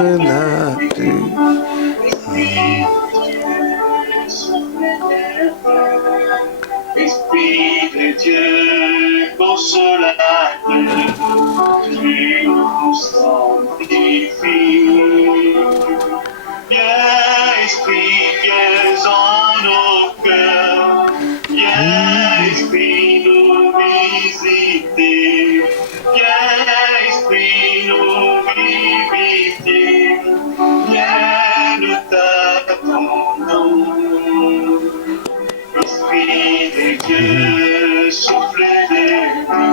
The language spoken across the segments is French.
consolateur. Esprit de Dieu, consolateur, tu nous sanctifies. Viens, Esprit, viens en nos cœurs. Viens, Esprit, nous visiter. Viens, Esprit, nous vivifier. Viens, nous t'attendons. Esprit de Dieu, souffle de vie.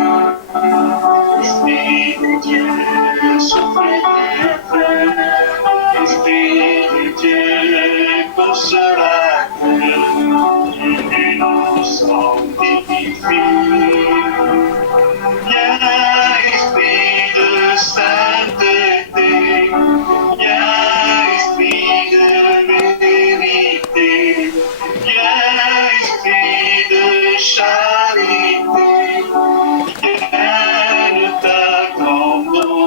Esprit de Dieu, souffle de feu. Esprit de Dieu, consolateur, tu nous sanctifies. Viens, Esprit de sainteté. Viens, Esprit de vérité. Viens, Esprit de charité. Viens, nous t'attendons.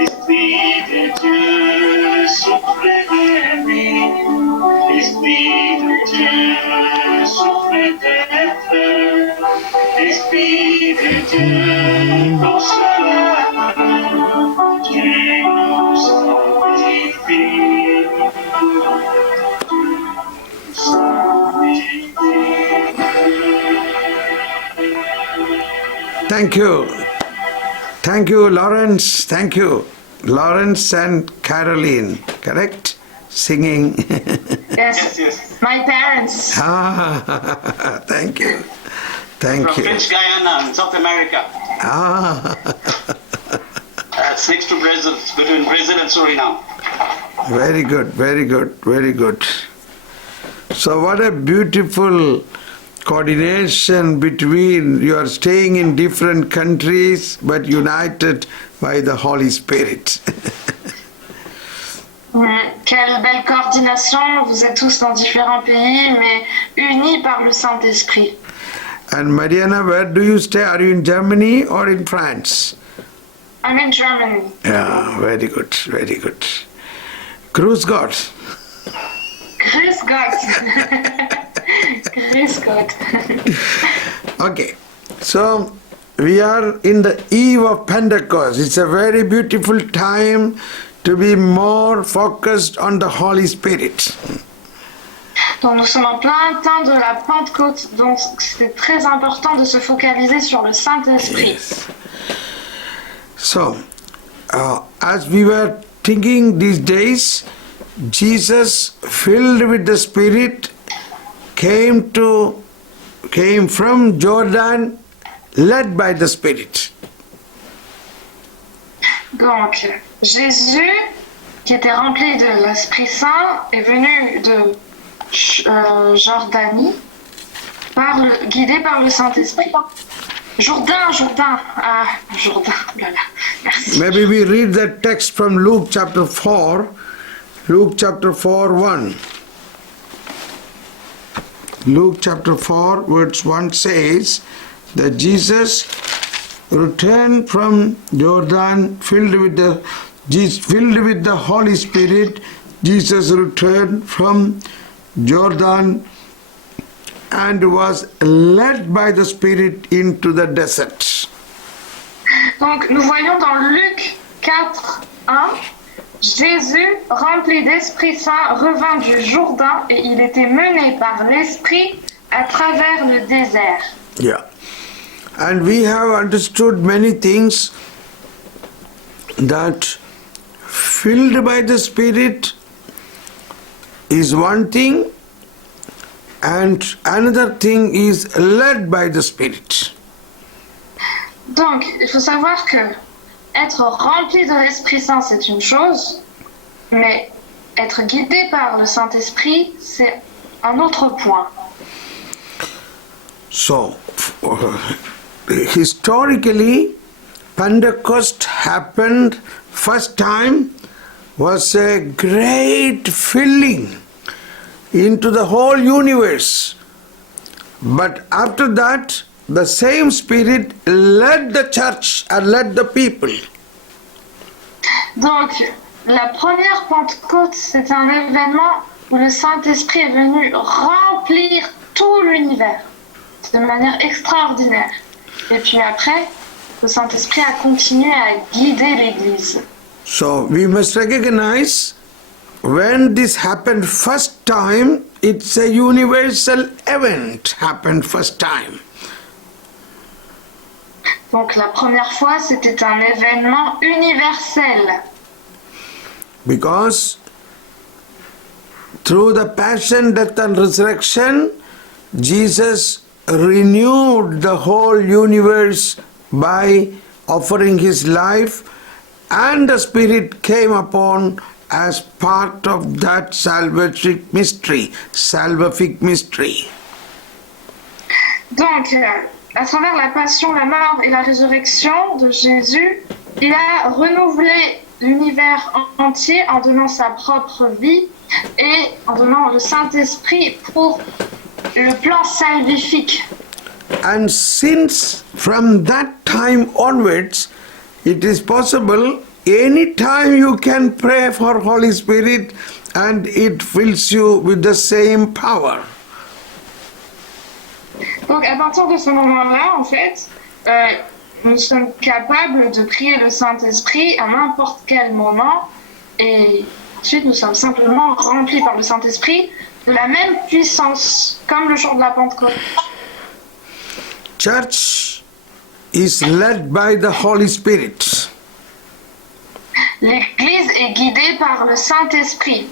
Esprit de Dieu, souffle de vie. Esprit de Dieu, souffle de feu. Esprit de Dieu, consolateur, tu nous sanctifies. Thank you. Thank you, Lawrence. Thank you. Lawrence and Caroline, correct? Singing. Yes, Yes. my parents. Thank you. Thank From you. French Guyana in South America. That's next to Brazil, between Brazil and Suriname. Very good, very good, very good. So what a beautiful coordination between you are staying in different countries but united by the Holy Spirit. Quelle belle coordination, vous êtes tous dans différents pays, mais unis par le Saint-Esprit. And Mariana, where do you stay? Are you in Germany or in France? I'm in Germany. Yeah, very good, very good. Grüß Gott. Grüß Gott. Grüß Gott. Okay, so we are in the eve of Pentecost. It's a very beautiful time to be more focused on the Holy Spirit. Donc nous sommes en plein temps de la Pentecôte, donc c'est très important de se focaliser sur le Saint-Esprit. Yes. So, as we were thinking these days, Jesus, filled with the Spirit, came from Jordan, led by the Spirit. Donc Jésus, qui était rempli de l'Esprit Saint, est venu de Jordanie, guidé par le Saint-Esprit. Jourdain, Jourdain, oh là là, merci. Maybe we read that text from Luke chapter 4, 1. Luke chapter 4 verse 1 says that Jesus returned from Jordan filled with the Holy Spirit. Jesus returned from Jordan and was led by the Spirit into the desert. Donc nous voyons dans Luc 4, 1, Jésus, rempli d'Esprit Saint, revint du Jourdain et il était mené par l'Esprit à travers le désert. Yeah. And we have understood many things, that filled by the Spirit is one thing and another thing is led by the Spirit. Donc il faut savoir que être rempli de l'Esprit Saint, c'est une chose, mais être guidé par le Saint-Esprit, c'est un autre point. So, historically, Pentecost happened, first time was a great filling into the whole universe. But after that, the same Spirit led the church and led the people. Donc, la première Pentecôte, c'est un événement où le Saint-Esprit est venu remplir tout l'univers de manière extraordinaire. Et puis après, le Saint-Esprit a continué à guider l'Église. So we must recognize when this happened first time, it's a universal event happened first time. Donc la première fois, c'était un événement universel. Because through the passion, death and resurrection, Jesus renewed the whole universe by offering his life, and the Spirit came upon as part of that salvific mystery. Donc, à travers la passion, la mort et la résurrection de Jésus, il a renouvelé l'univers entier en donnant sa propre vie et en donnant le Saint-Esprit pour le plan salvifique. And since from that time onwards, it is possible anytime you can pray for Holy Spirit and it fills you with the same power. Donc à partir de ce moment-là, en fait, nous sommes capables de prier le Saint-Esprit à n'importe quel moment et ensuite nous sommes simplement remplis par le Saint-Esprit de la même puissance, comme le jour de la Pentecôte. Church is led by the Holy Spirit. L'Église est guidée par le Saint-Esprit.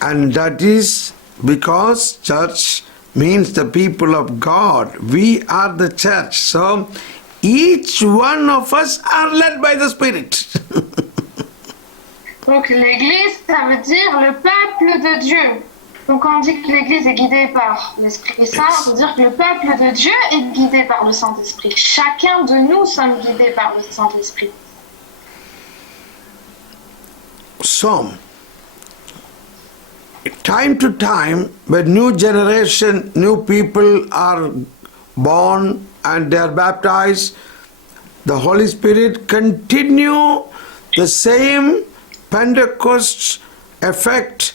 And that is because church means the people of God. We are the church. So each one of us are led by the Spirit. Donc l'Église, ça veut dire le peuple de Dieu. Donc quand on dit que l'Église est guidée par l'Esprit Saint, ça veut dire que le peuple de Dieu est guidé par le Saint-Esprit. Chacun de nous sommes guidés par le Saint-Esprit. So, time to time, when new generation, new people are born and they are baptized, the Holy Spirit continue the same Pentecost effect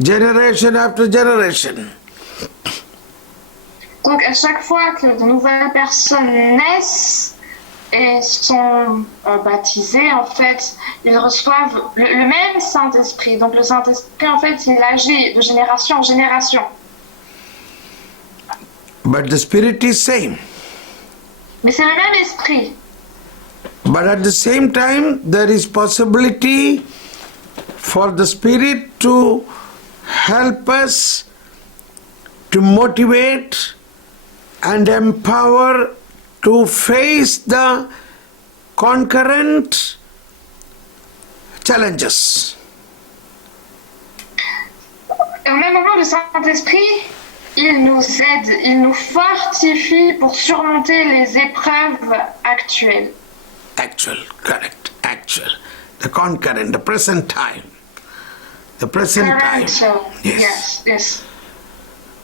generation after generation. Donc à chaque fois que de nouvelles personnes naissent et sont baptisées, en fait, ils reçoivent le même Saint-Esprit. Donc le Saint-Esprit, en fait, il agit de génération en génération. But the Spirit is same. Mais c'est le même esprit. But at the same time, there is possibility for the Spirit to help us to motivate and empower to face the concurrent challenges. Et au même moment, le Saint-Esprit, il nous aide, il nous fortifie pour surmonter les épreuves actuelles. Actual, correct, actual. The concurrent, the present time. The present time. Yes.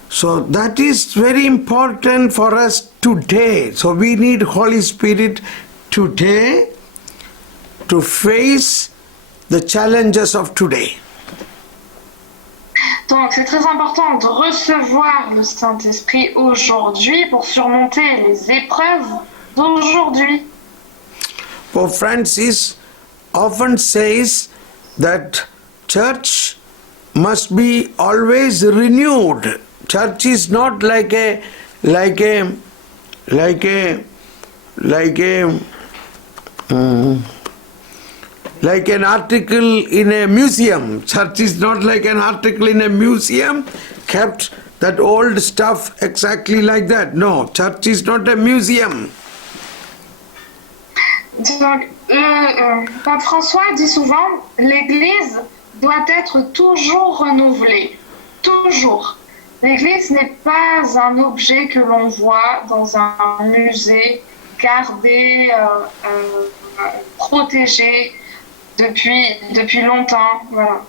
So that is very important for us today. So we need Holy Spirit today to face the challenges of today. Donc c'est très important de recevoir le Saint-Esprit aujourd'hui pour surmonter les épreuves d'aujourd'hui. Pope Francis often says that church must be always renewed. Church is not like an article in a museum. Church is not like an article in a museum, kept that old stuff exactly like that. No, church is not a museum. Donc, Pape François dit souvent, l'Église doit être toujours renouvelée. Toujours. L'Église n'est pas un objet que l'on voit dans un musée, gardé, protégé depuis longtemps. Voilà.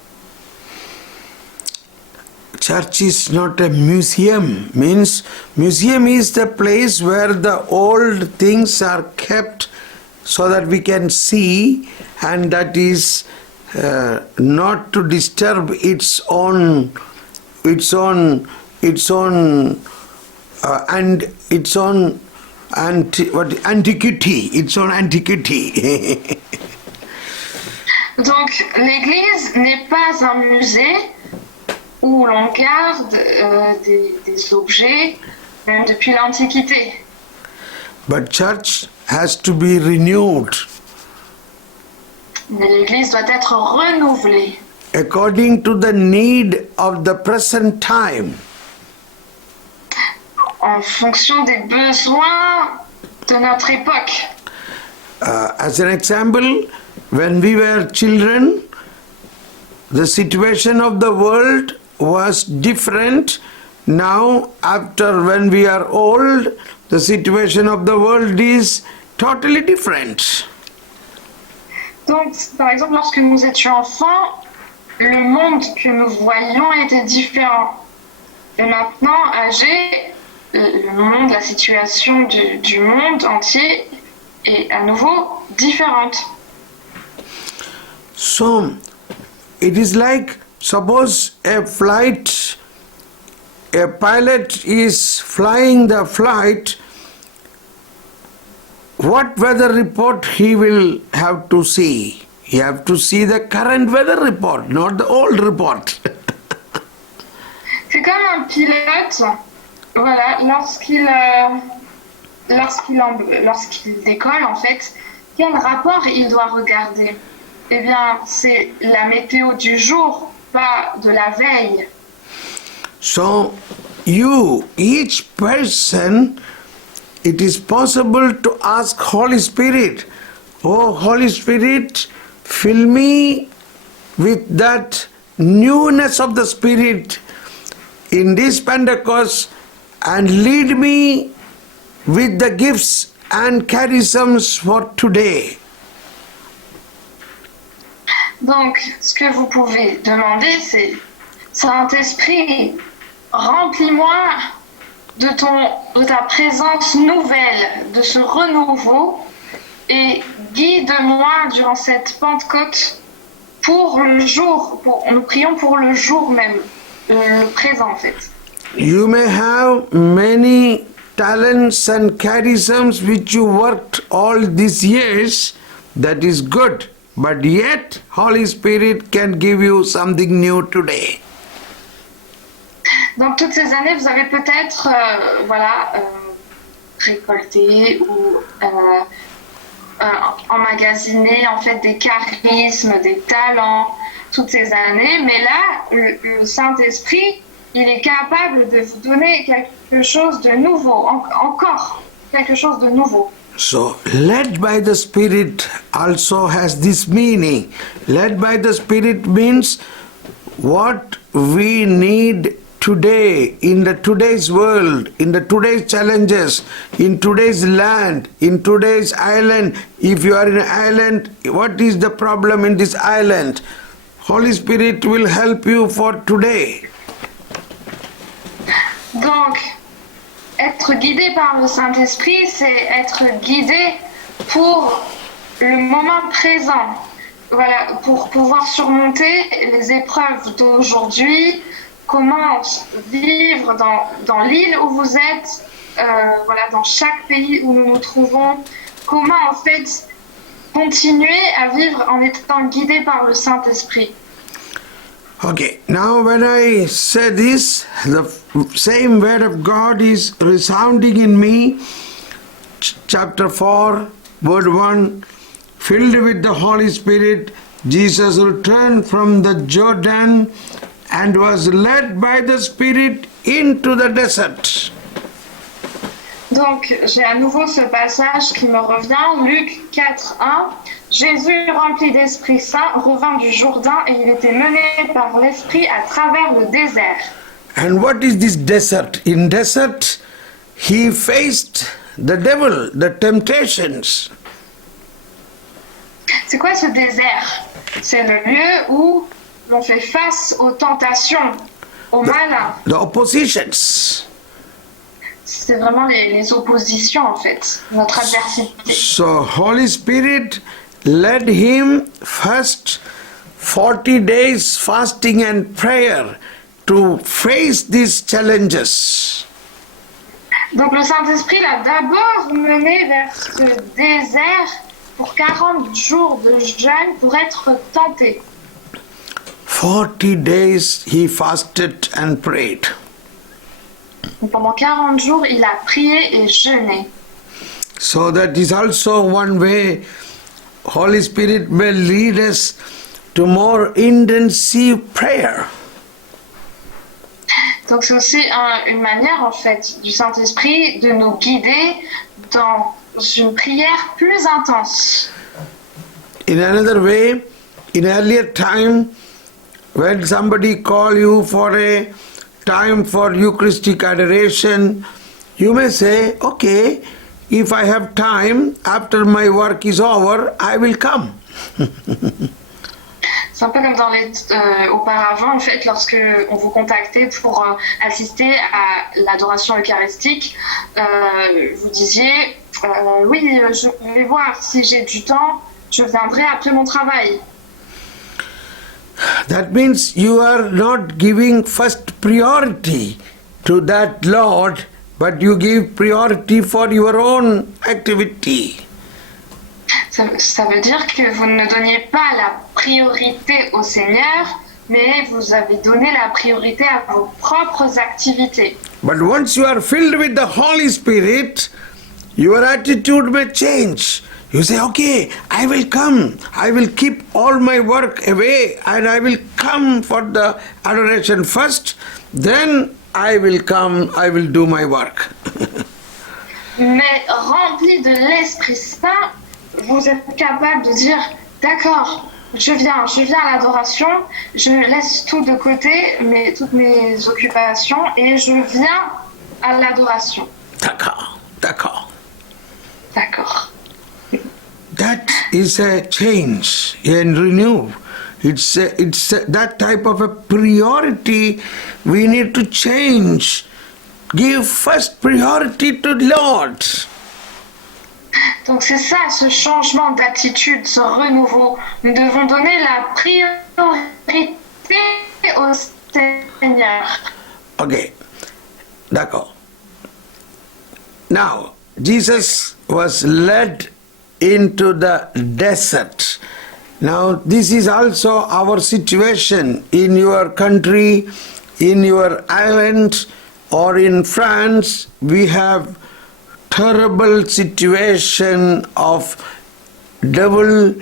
Church is not a museum. Means museum is the place where the old things are kept so that we can see, and that is not to disturb its own and its own antiquity, its own antiquity. Donc l'Église n'est pas un musée où l'on garde des objets même depuis l'Antiquité. But church has to be renewed Mais l'Église doit être renouvelée according to the need of the present time. en fonction des besoins de notre époque. As an example, when we were children, the situation of the world was different. Now, after when we are old, the situation of the world is totally different. Donc, par exemple, lorsque nous étions enfants, le monde que nous voyions était différent. Et maintenant, âgés, le monde, la situation du monde entier est à nouveau différente. So, it is like, suppose a pilot is flying the flight, what weather report he will have to see? He have to see the current weather report, not the old report. C'est comme un pilote, voilà, lorsqu'il décolle en fait, quel rapport il doit regarder? Eh bien, c'est la météo du jour, pas de la veille. So, each person, it is possible to ask Holy Spirit, oh Holy Spirit, fill me with that newness of the Spirit in this Pentecost and lead me with the gifts and charisms for today. Donc, ce que vous pouvez demander, c'est Saint-Esprit, remplis-moi de ta présence nouvelle, de ce renouveau, et guide-moi durant cette Pentecôte pour le jour, nous prions pour le jour même, le présent en fait. You may have many talents and charisms which you worked all these years, that is good, but yet Holy Spirit can give you something new today. Donc toutes ces années, vous avez peut-être récolté ou emmagasiné en fait des charismes, des talents, toutes ces années, mais là, le Saint-Esprit, il est capable de vous donner quelque chose de nouveau, encore quelque chose de nouveau. So, led by the Spirit also has this meaning. Led by the Spirit means what we need today, in the today's world, in the today's challenges, in today's land, in today's island. If you are in an island, what is the problem in this island? Holy Spirit will help you for today. Donc, être guidé par le Saint-Esprit, c'est être guidé pour le moment présent. Voilà, pour pouvoir surmonter les épreuves d'aujourd'hui, comment vivre dans l'île où vous êtes, dans chaque pays où nous nous trouvons, comment en fait continuer à vivre en étant guidé par le Saint-Esprit. Okay, now when I say this, the same word of God is resounding in me. Chapter 4, word 1, filled with the Holy Spirit, Jesus returned from the Jordan and was led by the Spirit into the desert. Donc, j'ai à nouveau ce passage qui me revient, Luc 4:1. Jésus, rempli d'Esprit Saint, revint du Jourdain et il était mené par l'Esprit à travers le désert. And what is this desert? In desert, he faced the devil, the temptations. C'est quoi ce désert? C'est le lieu où l'on fait face aux tentations, au malin. The oppositions. c'est vraiment les oppositions en fait, notre adversité. So Holy Spirit led him first 40 days fasting and prayer to face these challenges. Donc le Saint-Esprit l'a d'abord mené vers ce désert pour 40 jours de jeûne pour être tenté. 40 days he fasted and prayed. Donc, pendant 40 jours, il a prié et jeûné. So that is also one way Holy Spirit may lead us to more intensive prayer. Donc c'est aussi une manière en fait du Saint-Esprit de nous guider dans une prière plus intense. In another way, in earlier time, when somebody call you for a time for Eucharistic adoration, you may say, okay, if I have time, after my work is over, I will come. C'est un peu comme dans auparavant, en fait, lorsque on vous contactait pour assister à l'adoration eucharistique, vous disiez oui, je vais voir si j'ai du temps, je viendrai après mon travail. That means you are not giving first priority to that Lord, but you give priority for your own activity. Ça veut dire que vous ne donniez pas la priorité au Seigneur, mais vous avez donné la priorité à vos propres activités. But once you are filled with the Holy Spirit, your attitude may change. You say, okay, I will come. I will keep all my work away and I will come for the adoration first. Then I will come, I will do my work. Mais rempli de l'Esprit Saint, vous êtes capable de dire, d'accord, je viens à l'adoration, je laisse tout de côté, toutes mes occupations, et je viens à l'adoration. D'accord, d'accord. D'accord. That is a change and renew. It's that type of a priority we need to change. Give first priority to Lord. Donc c'est ça, ce changement d'attitude, ce renouveau. Nous devons donner la priorité au Seigneur. Okay, d'accord. Now, Jesus was led into the desert. Now, this is also our situation in your country, in your island, or in France. We have terrible situation of devil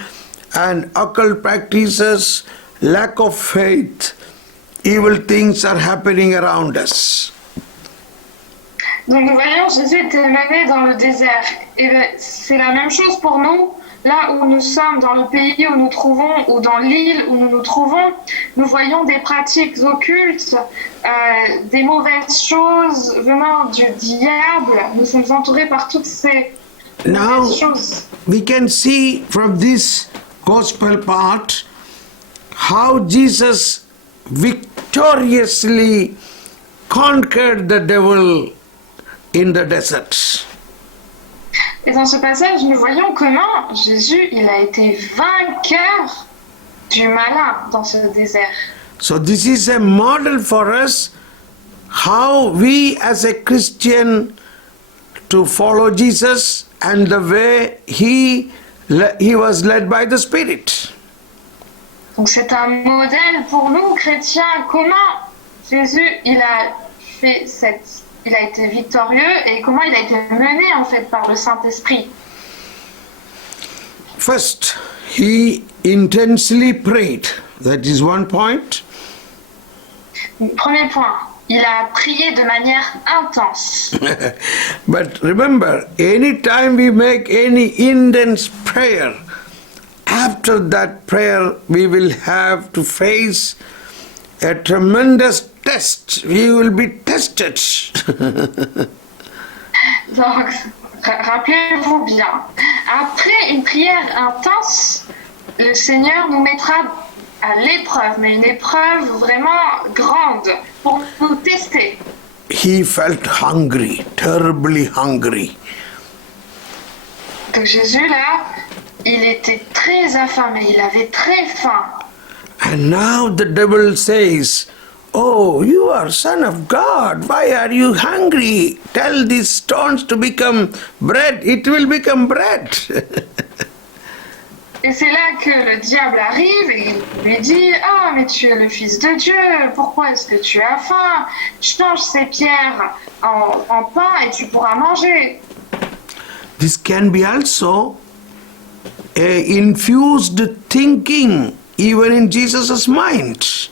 and occult practices, lack of faith, evil things are happening around us. Donc nous voyons, Jésus était mené dans le désert. Et c'est la même chose pour nous, là où nous sommes, dans le pays où nous trouvons, ou dans l'île où nous nous trouvons. Nous voyons des pratiques occultes, des mauvaises choses venant du diable. Nous sommes entourés par toutes ces mauvaises choses. We can see from this gospel part how Jesus victoriously conquered the devil in the desert. Et dans ce passage, nous voyons comment Jésus, il a été vainqueur du malin dans ce désert. So this is a model for us how we as a Christian to follow Jesus and the way he was led by the Spirit. Donc c'est un modèle pour nous chrétiens, comment Jésus il a été victorieux et comment il a été mené en fait par le Saint-Esprit. First, he intensely prayed. That is one point. Premier point, il a prié de manière intense. But remember, anytime we make any intense prayer, after that prayer we will have to face a tremendous test. We will be tested. Donc, rappelez-vous bien, après une prière intense, le Seigneur nous mettra à l'épreuve, mais une épreuve vraiment grande pour nous tester. he felt hungry, terribly hungry. Donc Jésus, là, il était très affamé, il avait très faim. And now the devil says, "Oh, you are son of God. Why are you hungry? Tell these stones to become bread. It will become bread." Et c'est là que le diable arrive et il lui dit « Ah, mais tu es le Fils de Dieu, pourquoi est-ce que tu as faim? Change ces pierres en pain et tu pourras manger. » This can be also a infused thinking even in Jesus' mind.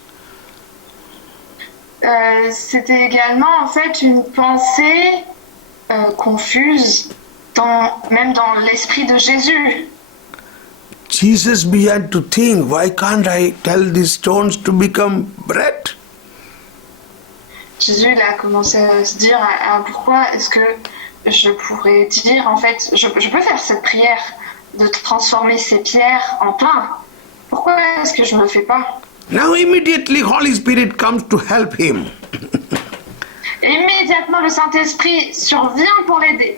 C'était également en fait une pensée confuse, même dans l'esprit de Jésus. Jesus began to think, why can't I tell these stones to become bread? Jésus il a commencé à se dire pourquoi est-ce que je pourrais dire en fait je peux faire cette prière de transformer ces pierres en pain. Pourquoi est-ce que je ne le fais pas? Now immediately Holy Spirit comes to help him. Et immédiatement le Saint-Esprit survient pour l'aider.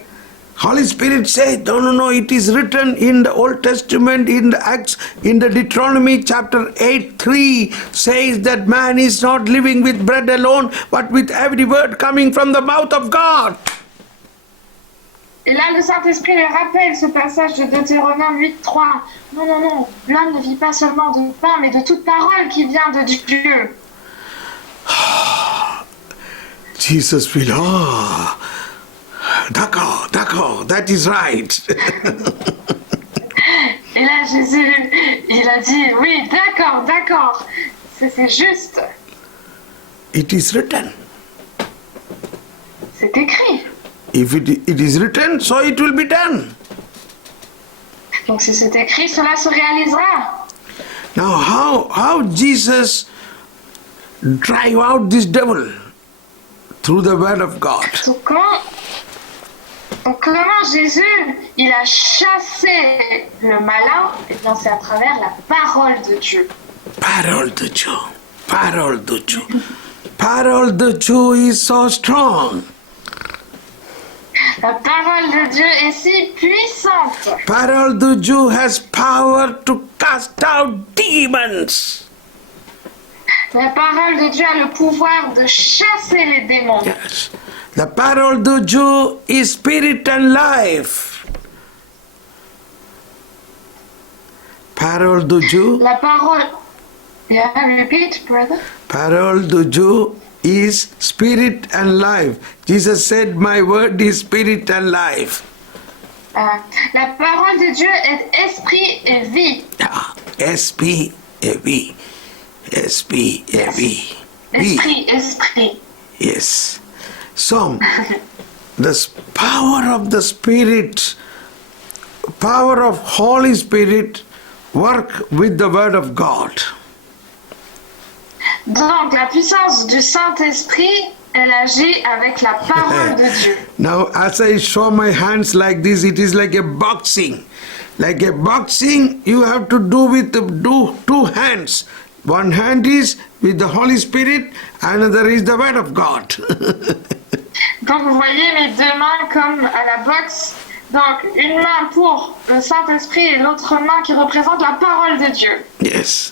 Holy Spirit said, no, it is written in the Old Testament, in the Acts, in the Deuteronomy chapter 8:3 says that man is not living with bread alone, but with every word coming from the mouth of God. Et là, le Saint-Esprit lui rappelle ce passage de Deutéronome 8:3. Non, l'homme ne vit pas seulement de pain, mais de toute parole qui vient de Dieu. Jesus will, d'accord, that is right. Et là, Jésus, il a dit, oui, d'accord, c'est juste. It is written. C'est écrit. If it is written, so it will be done. Donc si c'est écrit, cela se réalisera. Now how Jesus drive out this devil? Through the word of God. Donc comment Jésus, il a chassé le malin? Eh bien c'est à travers la parole de Dieu. Parole de Dieu. Parole de Dieu is so strong. La parole de Dieu est si puissante. Parole de Dieu has power to cast out demons. La parole de Dieu a le pouvoir de chasser les démons. Yes. The parole de Dieu is spirit and life. Parole de Dieu. La parole. Yeah, repeat, brother. Parole de Dieu is spirit and life. Jesus said, "My word is spirit and life." La parole de Dieu est esprit et vie. Esprit et vie. Esprit et vie. Esprit. Yes. So, the power of the Spirit, power of Holy Spirit work with the Word of God. Donc la puissance du Saint-Esprit, elle agit avec la parole de Dieu. Now, as I show my hands like this, it is like a boxing. Like a boxing, you have to do with two hands. One hand is with the Holy Spirit, another is the Word of God. Donc vous voyez mes deux mains comme à la boxe. Donc une main pour le Saint-Esprit et l'autre main qui représente la parole de Dieu. Yes.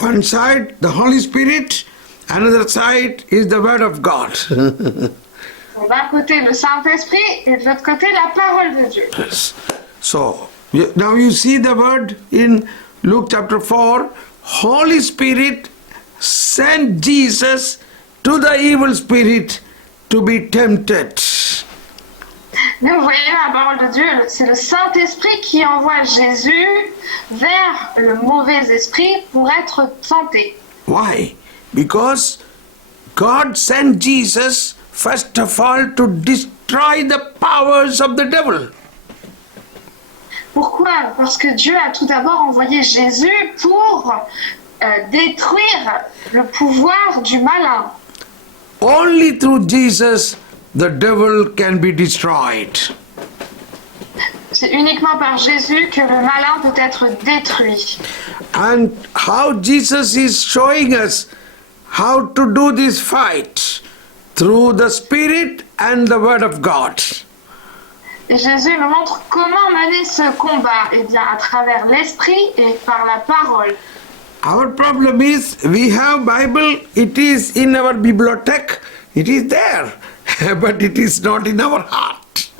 One side, the Holy Spirit, another side is the Word of God. D'un côté le Saint-Esprit et de l'autre côté la parole de Dieu. Yes. So, now you see the word in Luke chapter 4. Holy Spirit sent Jesus to the evil spirit to be tempted. Vous voyez la parole de Dieu, c'est le Saint-Esprit qui envoie Jésus vers le mauvais esprit pour être tenté. Why? Because God sent Jesus first of all to destroy the powers of the devil. Pourquoi? Parce que Dieu a tout d'abord envoyé Jésus pour détruire le pouvoir du malin. Only through Jesus the devil can be destroyed. C'est uniquement par Jésus que le malin peut être détruit. And how Jesus is showing us how to do this fight. through the Spirit and the Word of God. Et Jésus nous montre comment mener ce combat, eh bien à travers l'esprit et par la parole. Our problem is we have Bible, it is in our bibliothèque, it is there, but it is not in our heart.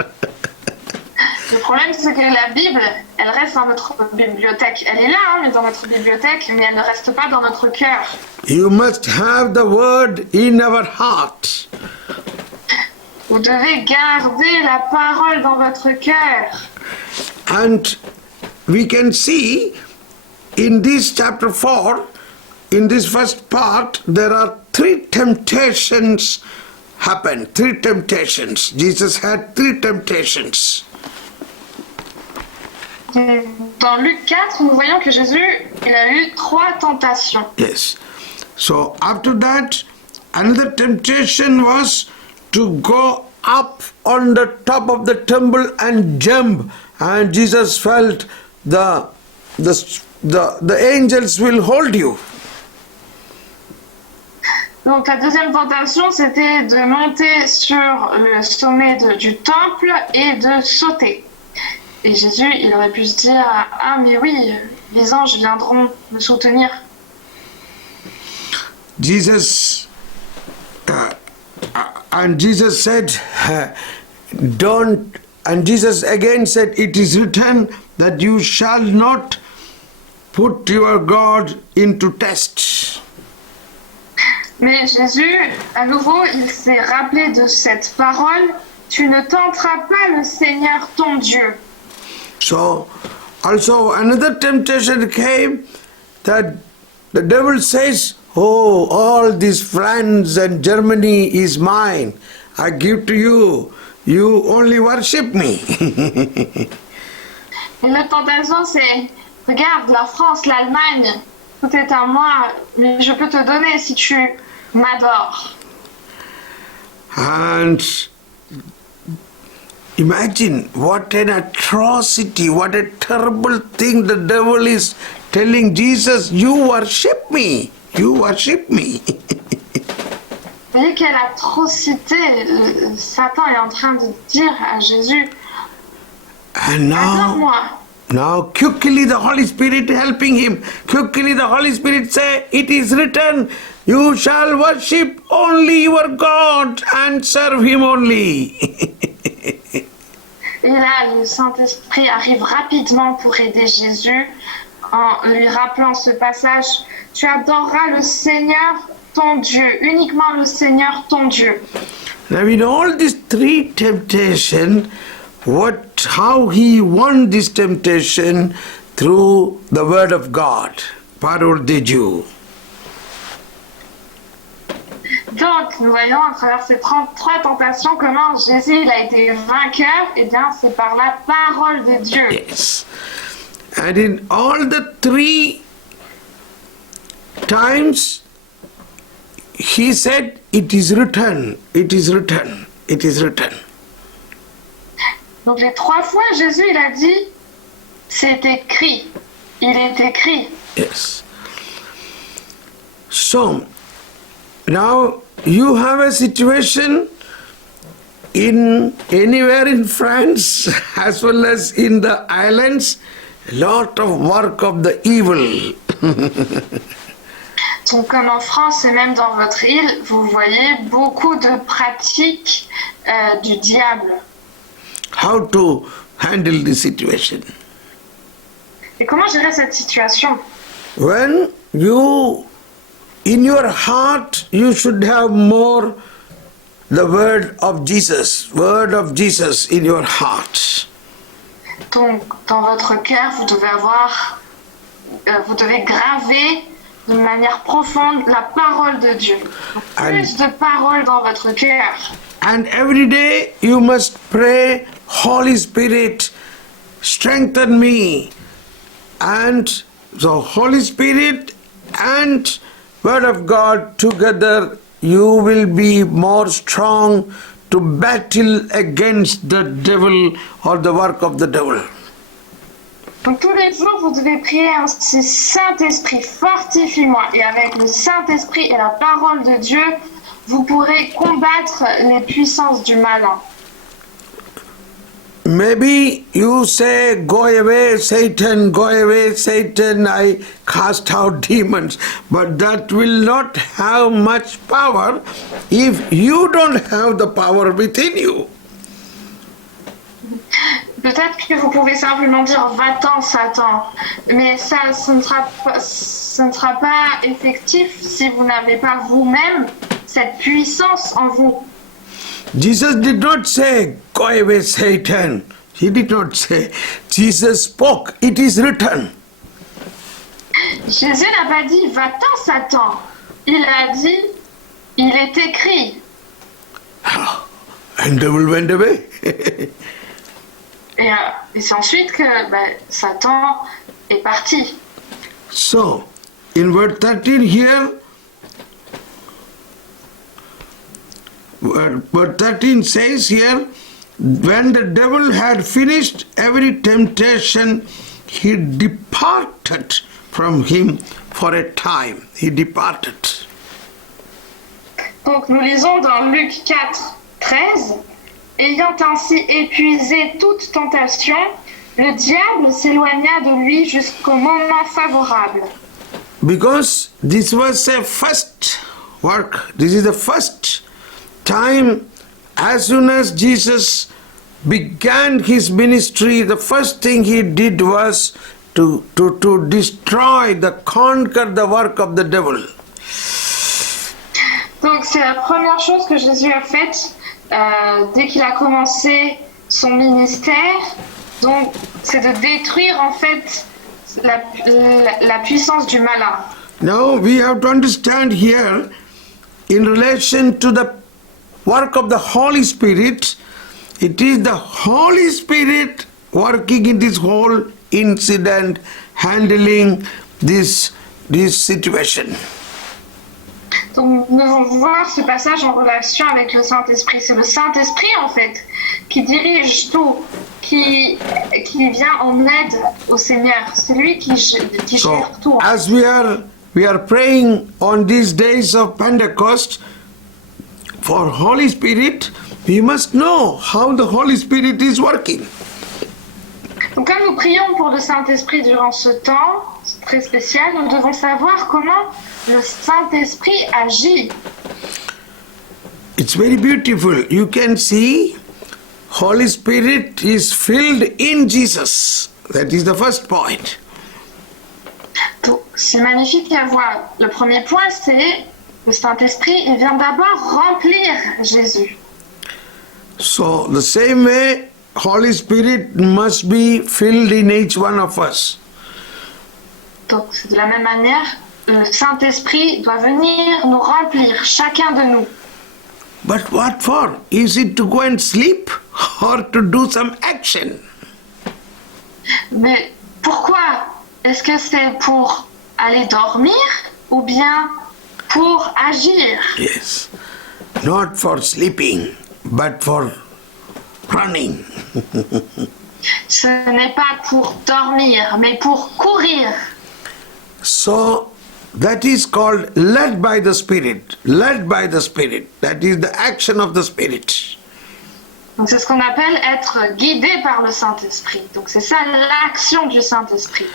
Le problème, c'est que la Bible, elle reste dans notre bibliothèque. Elle est là, hein, mais dans notre bibliothèque, mais elle ne reste pas dans notre cœur. You must have the Word in our heart. Vous devez garder la parole dans votre cœur. And we can see in this chapter 4, in this first part, there are 3 temptations happen. 3 temptations. Jesus had 3 temptations. Dans Luc 4, nous voyons que Jésus, il a eu 3 tentations. Yes. So after that, another temptation was to go up on the top of the temple and jump. And Jesus felt the angels will hold you. Donc la deuxième tentation, c'était de monter sur le sommet du temple et de sauter. Et Jésus, il aurait pu se dire, ah mais oui, les anges viendront me soutenir. Jesus and Jesus said, don't. And Jesus again said, it is written that you shall not put your God into test. Mais Jésus, à nouveau, il s'est rappelé de cette parole, tu ne tenteras pas le Seigneur ton Dieu. So, also another temptation came that the devil says, oh, all these France and Germany is mine. I give to you. You only worship me. Et la tentation, c'est, regarde, la France, l'Allemagne, tout est à moi, mais je peux te donner si tu m'adores. And imagine what an atrocity, what a terrible thing the devil is telling Jesus, you worship me, you worship me. Vous voyez quelle atrocité Satan est en train de dire à Jésus, And adore-moi. now quickly the Holy Spirit helping him, quickly the Holy Spirit say, it is written, you shall worship only your God and serve him only. Et là, le Saint-Esprit arrive rapidement pour aider Jésus en lui rappelant ce passage. Tu adoreras le Seigneur ton Dieu, uniquement le Seigneur ton Dieu. Now in all these 3 temptations, how he won this temptation through the word of God, parole de Dieu. Donc, nous voyons à travers ces 33 tentations comment Jésus il a été vainqueur. Eh bien, c'est par la parole de Dieu. Yes. And in all the 3 times, he said, it is written, it is written, it is written. Donc, les 3 fois, Jésus il a dit, c'est écrit, il est écrit. Yes. So, now you have a situation in anywhere in France as well as in the islands, a lot of work of the evil. Donc, comme en France et même dans votre île, vous voyez beaucoup de pratiques du diable. How to handle this situation? Et comment gérer cette situation? When you, in your heart, you should have more the word of Jesus in your heart. Donc, dans votre cœur, vous devez graver de manière profonde la parole de Dieu. Donc, plus de paroles dans votre cœur. And every day you must pray, Holy Spirit, strengthen me. And so Holy Spirit and Word of God together, you will be more strong to battle against the devil or the work of the devil. Donc tous les jours, vous devez prier ainsi, Saint-Esprit, fortifie-moi. Et avec le Saint-Esprit et la parole de Dieu, vous pourrez combattre les puissances du malin. Maybe you say, go away, Satan, I cast out demons. But that will not have much power if you don't have the power within you. Peut-être que vous pouvez simplement dire va-t'en Satan, mais ça, ce ne sera pas effectif si vous n'avez pas vous-même cette puissance en vous. Jesus did not say, go away, Satan. He did not say. Jesus spoke, it is written. Jésus n'a pas dit va-t'en Satan. Il a dit il est écrit. And devil went away. Et c'est ensuite que Satan est parti. So, in verse 13 here, verse 13 says here, when the devil had finished every temptation, he departed from him for a time. He departed. Donc nous lisons dans Luc 4, 13, ayant ainsi épuisé toute tentation, le diable s'éloigna de lui jusqu'au moment favorable. Because this was a first work, this is the first time. As soon as Jesus began his ministry, the first thing he did was to destroy, conquer the work of the devil. Donc c'est la première chose que Jésus a faite dès qu'il a commencé son ministère. Donc c'est de détruire en fait la puissance du malin. Now we have to understand here, in relation to the work of the Holy Spirit, it is the Holy Spirit working in this whole incident, handling this situation. Donc nous devons voir ce passage en relation avec le Saint-Esprit. C'est le Saint-Esprit en fait qui dirige tout, qui vient en aide au Seigneur. C'est lui qui gère tout. As we are praying on these days of Pentecost, for Holy Spirit, we must know how the Holy Spirit is working. Donc comme nous prions pour le Saint-Esprit durant ce temps très spécial, nous devons savoir comment le Saint-Esprit agit. It's very beautiful. You can see Holy Spirit is filled in Jesus. That is the first point. Donc c'est magnifique à voir. Le premier point, c'est le Saint-Esprit, il vient d'abord remplir Jésus. So the same way, Holy Spirit must be filled in each one of us. Donc c'est de la même manière, le Saint-Esprit doit venir nous remplir, chacun de nous. But what for? Is it to go and sleep or to do some action? Mais pourquoi? Est-ce que c'est pour aller dormir ou bien pour agir? Yes. Not for sleeping, but for running. Ce n'est pas pour dormir, mais pour courir. So that is called led by the Spirit. Led by the Spirit. That is the action of the Spirit. Donc c'est ce qu'on appelle être guidé par le Saint-Esprit. Donc c'est ça l'action du Saint-Esprit.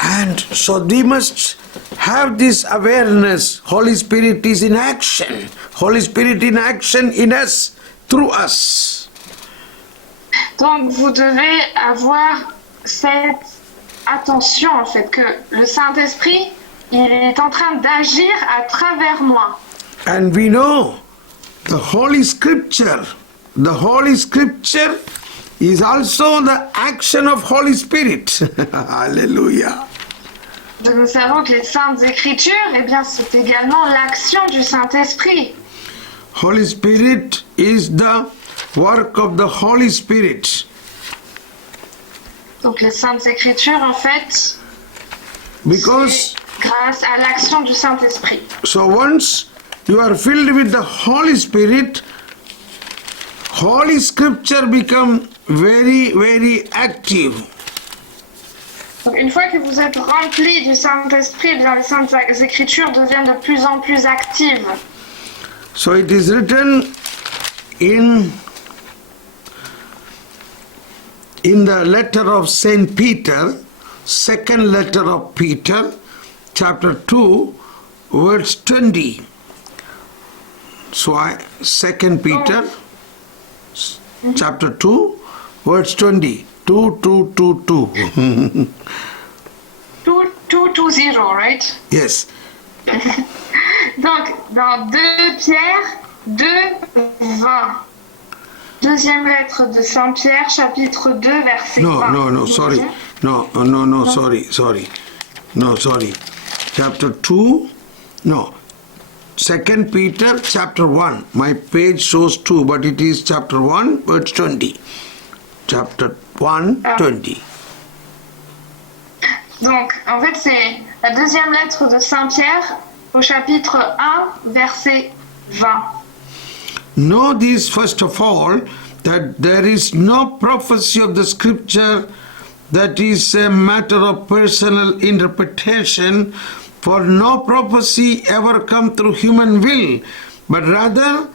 And so we must have this awareness. Holy Spirit is in action. Holy Spirit in action in us, through us. Donc vous devez avoir cette attention en fait que le Saint-Esprit il est en train d'agir à travers moi. And we know the Holy Scripture is also the action of Holy Spirit. Hallelujah. Donc nous savons que les Saintes Écritures, eh bien, c'est également l'action du Saint-Esprit. Holy Spirit is the work of the Holy Spirit. Donc les Saintes Écritures, en fait, Because c'est grâce à l'action du Saint-Esprit. so once you are filled with the Holy Spirit, Holy Scripture become very, very active. Donc une fois que vous êtes rempli du Saint-Esprit, eh bien, les Saintes Écritures deviennent de plus en plus actives. So it is written in the letter of Saint Peter, second letter of Peter, chapter 2, verse 20. So Second Peter, chapter 2, verse 20. 2. 220, right? Yes. Donc, dans 2 Pierre 2, 20. Deuxième lettre de Saint Pierre, chapitre 2, verset 20. No, sorry. No, sorry. No, sorry. Chapter 2, no. Second Peter, chapter 1. My page shows 2, but it is chapter 1, verse 20. Chapter 1, 20. Donc, en fait, c'est la deuxième lettre de Saint Pierre au chapitre 1, verset 20. Know this first of all, that there is no prophecy of the scripture that is a matter of personal interpretation, for no prophecy ever come through human will, but rather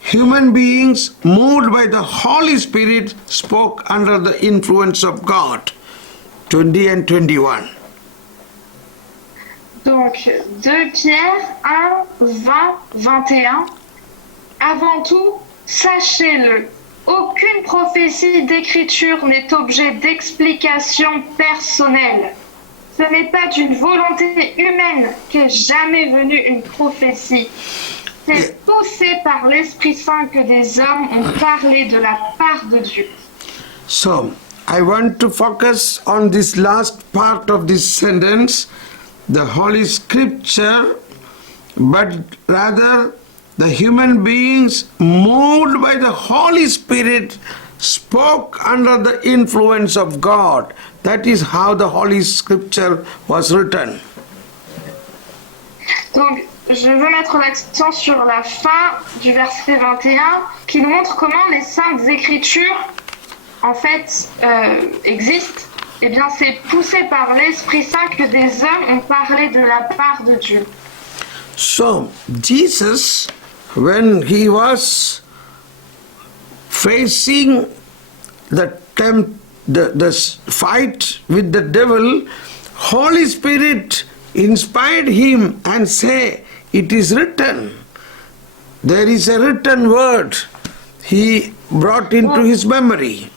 human beings moved by the Holy Spirit spoke under the influence of God. 20 and 21. Donc, 2 Pierre 1, 20, 21. Avant tout, sachez-le, aucune prophétie d'écriture n'est objet d'explication personnelle. Ce n'est pas d'une volonté humaine qu'est jamais venue une prophétie. C'est poussé par l'Esprit Saint que des hommes ont parlé de la part de Dieu. So, I want to focus on this last part of this sentence, the Holy Scripture, but rather the human beings moved by the Holy Spirit spoke under the influence of God. That is how the Holy Scripture was written. Donc, je veux mettre l'accent sur la fin du verset 21 qui nous montre comment les saintes écritures en fait existent. Eh bien, c'est poussé par l'Esprit Saint que des hommes ont parlé de la part de Dieu. So, Jesus, when he was facing the fight with the devil, Holy Spirit inspired him and say, it is written. There is a written word he brought into his memory.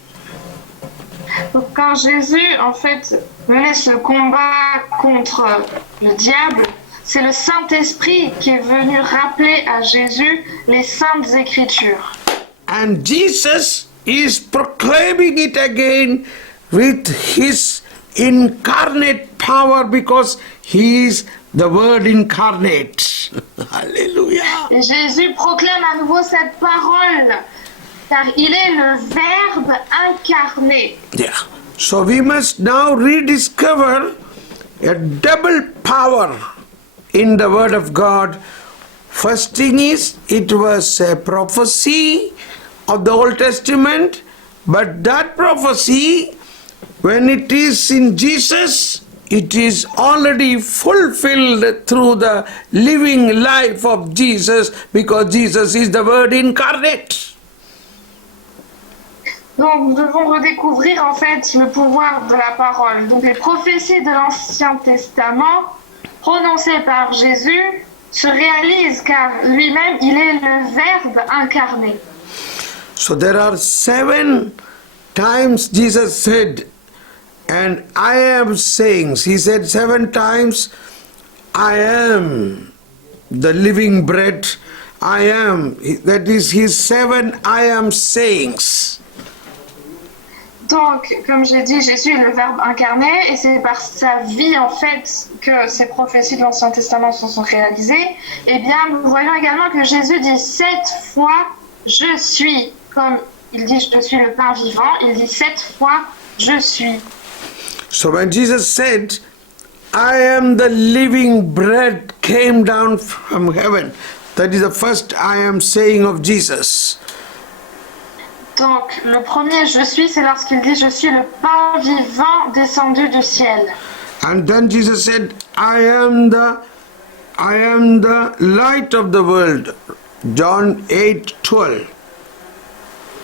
Donc, quand Jésus, en fait, menait ce combat contre le diable, c'est le Saint-Esprit qui est venu rappeler à Jésus les saintes écritures. And Jesus is proclaiming it again with his incarnate power because he is the Word incarnate. Hallelujah. Et Jésus proclame à nouveau cette parole, car il est le Verbe incarné. Yeah. So we must now rediscover a double power in the Word of God. First thing is, it was a prophecy of the Old Testament, but that prophecy, when it is in Jesus, it is already fulfilled through the living life of Jesus, because Jesus is the Word incarnate. Donc nous devons redécouvrir en fait le pouvoir de la parole. Donc les prophéties de l'Ancien Testament prononcées par Jésus se réalisent car lui-même il est le Verbe incarné. So there are 7 times Jesus said, and I am sayings. He said 7 times, I am the living bread. I am. That is his 7 I am sayings. Donc, comme j'ai dit, Jésus est le Verbe incarné et c'est par sa vie en fait que ces prophéties de l'Ancien Testament se sont réalisées. Eh bien, nous voyons également que Jésus dit 7 fois « Je suis ». Comme il dit « Je suis le pain vivant », il dit 7 fois « Je suis ». So when Jesus said, I am the living bread came down from heaven, that is the first I am saying of Jesus. Donc, le premier « Je suis », c'est lorsqu'il dit « Je suis le pain vivant descendu du ciel ». And then Jesus said, I am the light of the world. John 8:12.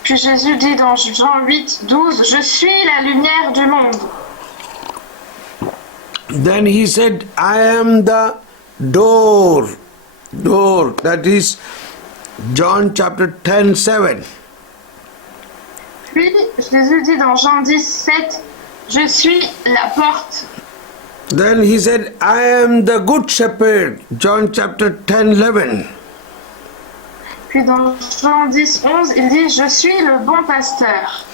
Puis Jésus dit dans Jean 8, 12, « Je suis la lumière du monde. » Then he said, I am the door. Door. That is John chapter 10:7. Puis Jésus dit dans Jean 10, 7, « Je suis la porte. » Then he said, I am the good shepherd. John chapter 10:11. Puis dans Jean 10, 11, il dit, « Je suis le bon pasteur. »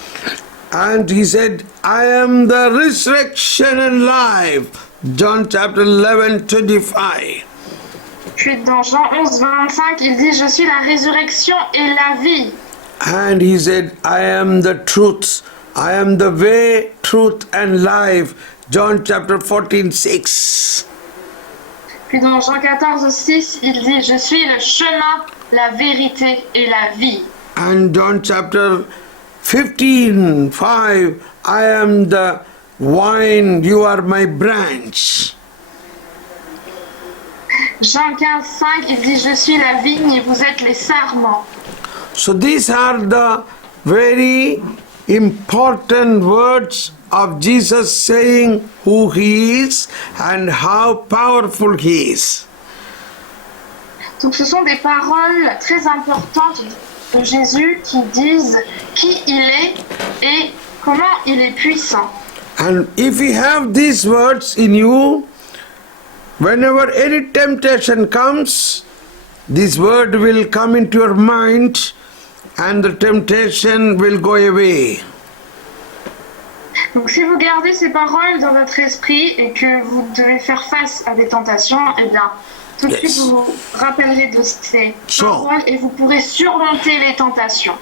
And he said, I am the resurrection and life. John chapter 11:25. Puis dans Jean 11, 25, il dit, « Je suis la résurrection et la vie. » And he said, I am the truth. I am the way, truth and life. John chapter 14:6. Puis dans Jean 14, 6, il dit, « Je suis le chemin, la vérité et la vie. » And John chapter 15:5, I am the vine, you are my branch. Jean 15, 5, il dit, « Je suis la vigne et vous êtes les sarments. » So these are the very important words of Jesus saying who he is and how powerful he is. Donc ce sont des paroles très importantes de Jésus qui disent qui il est et comment il est puissant. And if you have these words in you, whenever any temptation comes, this word will come into your mind and the temptation will go away. Donc si vous gardez ces paroles dans votre esprit et que vous devez faire face à des tentations, eh bien tout de suite vous vous rappellerez de ces paroles et vous pourrez surmonter les tentations.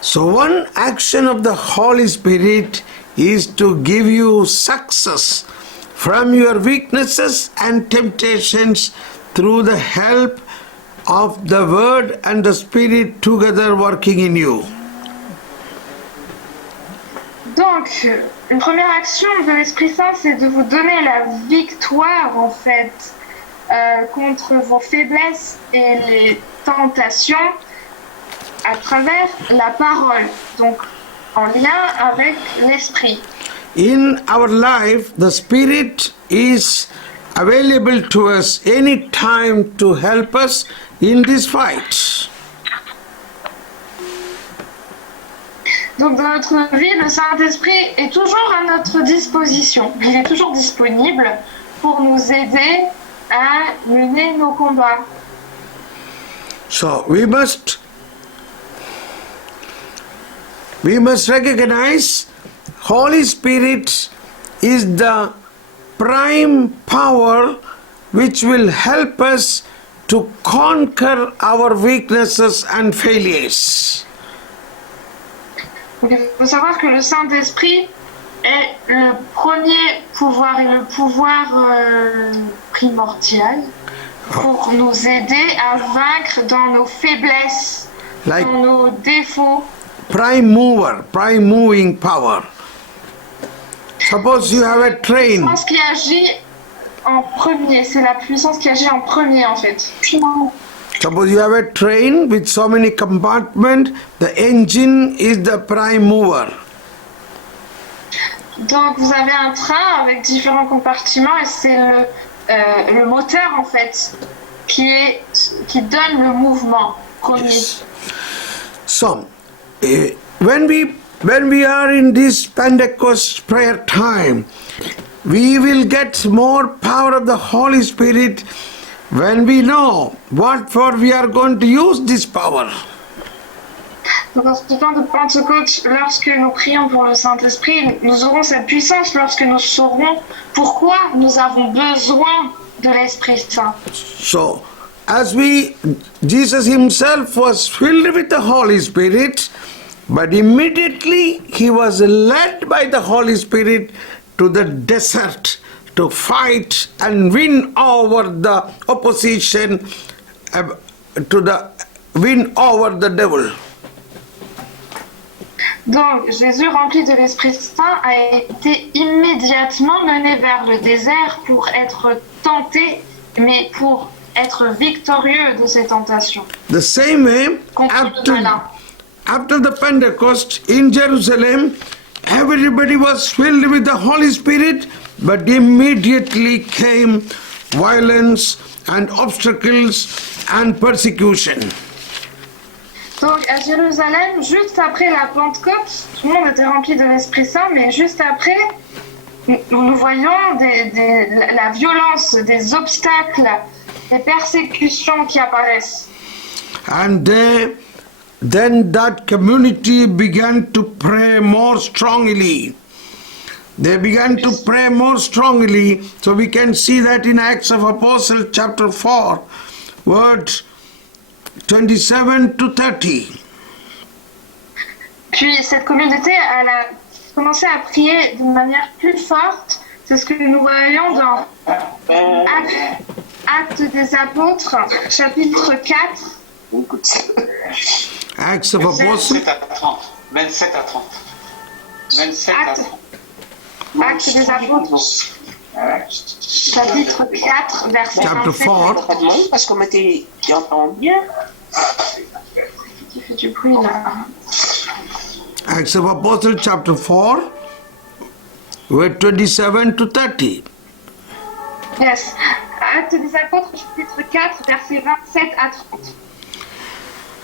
So one action of the Holy Spirit is to give you success from your weaknesses and temptations through the help of the Word and the Spirit together working in you. Donc, une première action de l'Esprit Saint, c'est de vous donner la victoire, en fait, contre vos faiblesses et les tentations à travers la parole, donc en lien avec l'Esprit. In our life, the Spirit is available to us any time to help us in this fight. Donc dans notre vie, le Saint-Esprit est toujours à notre disposition. Il est toujours disponible pour nous aider à mener nos combats. So we must recognize Holy Spirit is the prime power which will help us to conquer our weaknesses and failures. Donc, il faut savoir que le Saint-Esprit est le premier pouvoir et le pouvoir primordial pour nous aider à vaincre dans nos faiblesses, Like dans nos défauts. prime mover, prime moving power. Suppose you have a La train. puissance qui agit en premier, c'est la puissance qui agit en premier en fait. Suppose you have a train with so many compartments, the engine is the prime mover. Donc vous avez un train avec différents compartiments et c'est le moteur en fait qui donne le mouvement premier. So, when we are in this Pentecost prayer time, we will get more power of the Holy Spirit when we know what for we are going to use this power. Donc en ce temps de Pentecôte, lorsque nous prions pour le Saint-Esprit, nous aurons cette puissance lorsque nous saurons pourquoi nous avons besoin de l'Esprit Saint. So, Jesus himself was filled with the Holy Spirit, but immediately he was led by the Holy Spirit to the desert to fight and win over the opposition, win over the devil. Donc Jésus, rempli de l'Esprit Saint, a été immédiatement mené vers le désert pour être tenté, mais pour être victorieux de ces tentations. The same way, Contre le malin. after the Pentecost in Jerusalem, everybody was filled with the Holy Spirit, but immediately came violence and obstacles and persecution. Donc à Jérusalem, juste après la Pentecôte, tout le monde était rempli de l'Esprit Saint, mais juste après, nous voyons la violence, des obstacles, des persécutions qui apparaissent. And then that community began to pray more strongly. They began to pray more strongly. So we can see that in Acts of Apostles chapter 4, verse 27 to 30. Puis cette communauté, elle a commencé à prier d'une manière plus forte. C'est ce que nous voyons dans Actes des Apôtres, chapitre 4. Acts of Apostles. 27 à 30. 27 à 30. Actes des Apôtres, chapitre 4, verset Chapter 27. 4. Pas de monde parce qu'on m'était j'entends bien. Qui fait du bruit là. Acts of Apostles chapter 4, verse 27 to 30. Yes. Actes des Apôtres, chapitre 4, verset 27 à 30.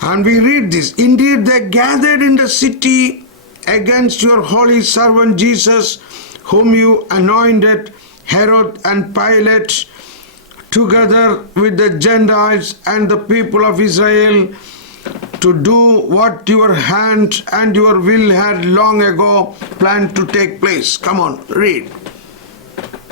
And we read this. Indeed, they gathered in the city against your holy servant Jesus, whom you anointed, Herod and Pilate, together with the Gentiles and the people of Israel, to do what your hand and your will had long ago planned to take place. Come on, read.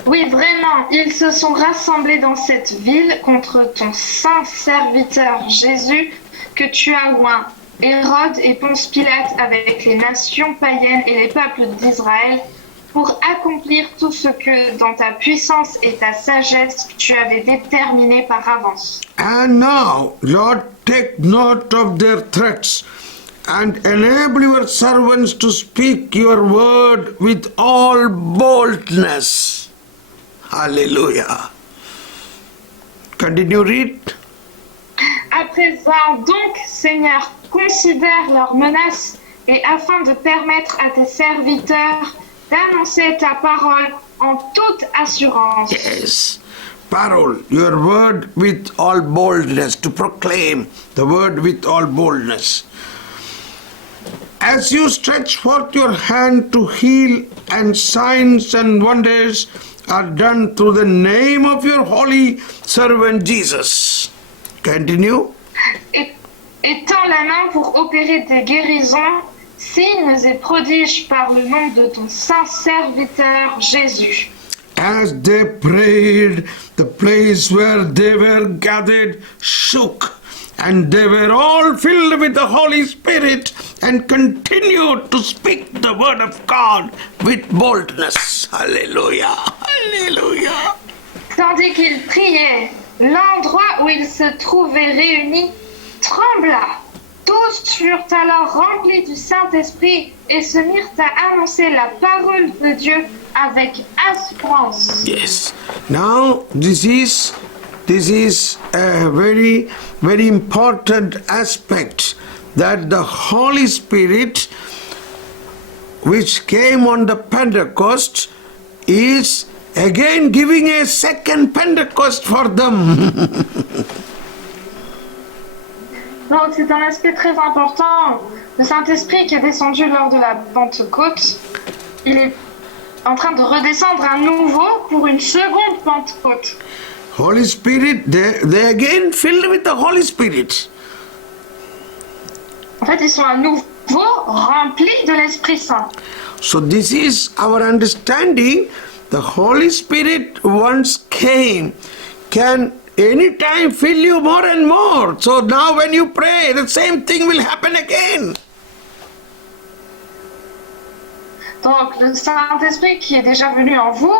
Oui, vraiment, ils se sont rassemblés dans cette ville contre ton saint serviteur Jésus que tu as oint, Hérode et Ponce Pilate avec les nations païennes et les peuples d'Israël, pour accomplir tout ce que dans ta puissance et ta sagesse tu avais déterminé par avance. And now, Lord, take note of their threats and enable your servants to speak your word with all boldness. Hallelujah. Continue, read. À présent, donc, Seigneur, considère leurs menaces et afin de permettre à tes serviteurs d'annoncer ta parole en toute assurance. Yes. Parole, your word with all boldness, to proclaim the word with all boldness. As you stretch forth your hand to heal, and signs and wonders are done through the name of your holy servant Jesus. Continue. Et tends la main pour opérer des guérisons, signes et prodiges par le nom de ton saint serviteur Jésus. As they prayed, the place where they were gathered shook, and they were all filled with the Holy Spirit and continued to speak the word of God with boldness. Hallelujah. Hallelujah. Tandis qu'ils priaient, l'endroit où ils se trouvaient réunis trembla. Tous furent alors remplis du Saint-Esprit et se mirent à annoncer la parole de Dieu avec assurance. Yes. Now this is a very, very important aspect, that the Holy Spirit which came on the Pentecost is again giving a second Pentecost for them. Donc c'est un aspect très important. Le Saint-Esprit qui est descendu lors de la Pentecôte, il est en train de redescendre à nouveau pour une seconde Pentecôte. Holy Spirit, they again filled with the Holy Spirit. En fait, ils sont à nouveau remplis de l'Esprit Saint. So this is our understanding. The Holy Spirit once came, can anytime fill you more and more. So now when you pray, the same thing will happen again. Donc le Saint-Esprit qui est déjà venu en vous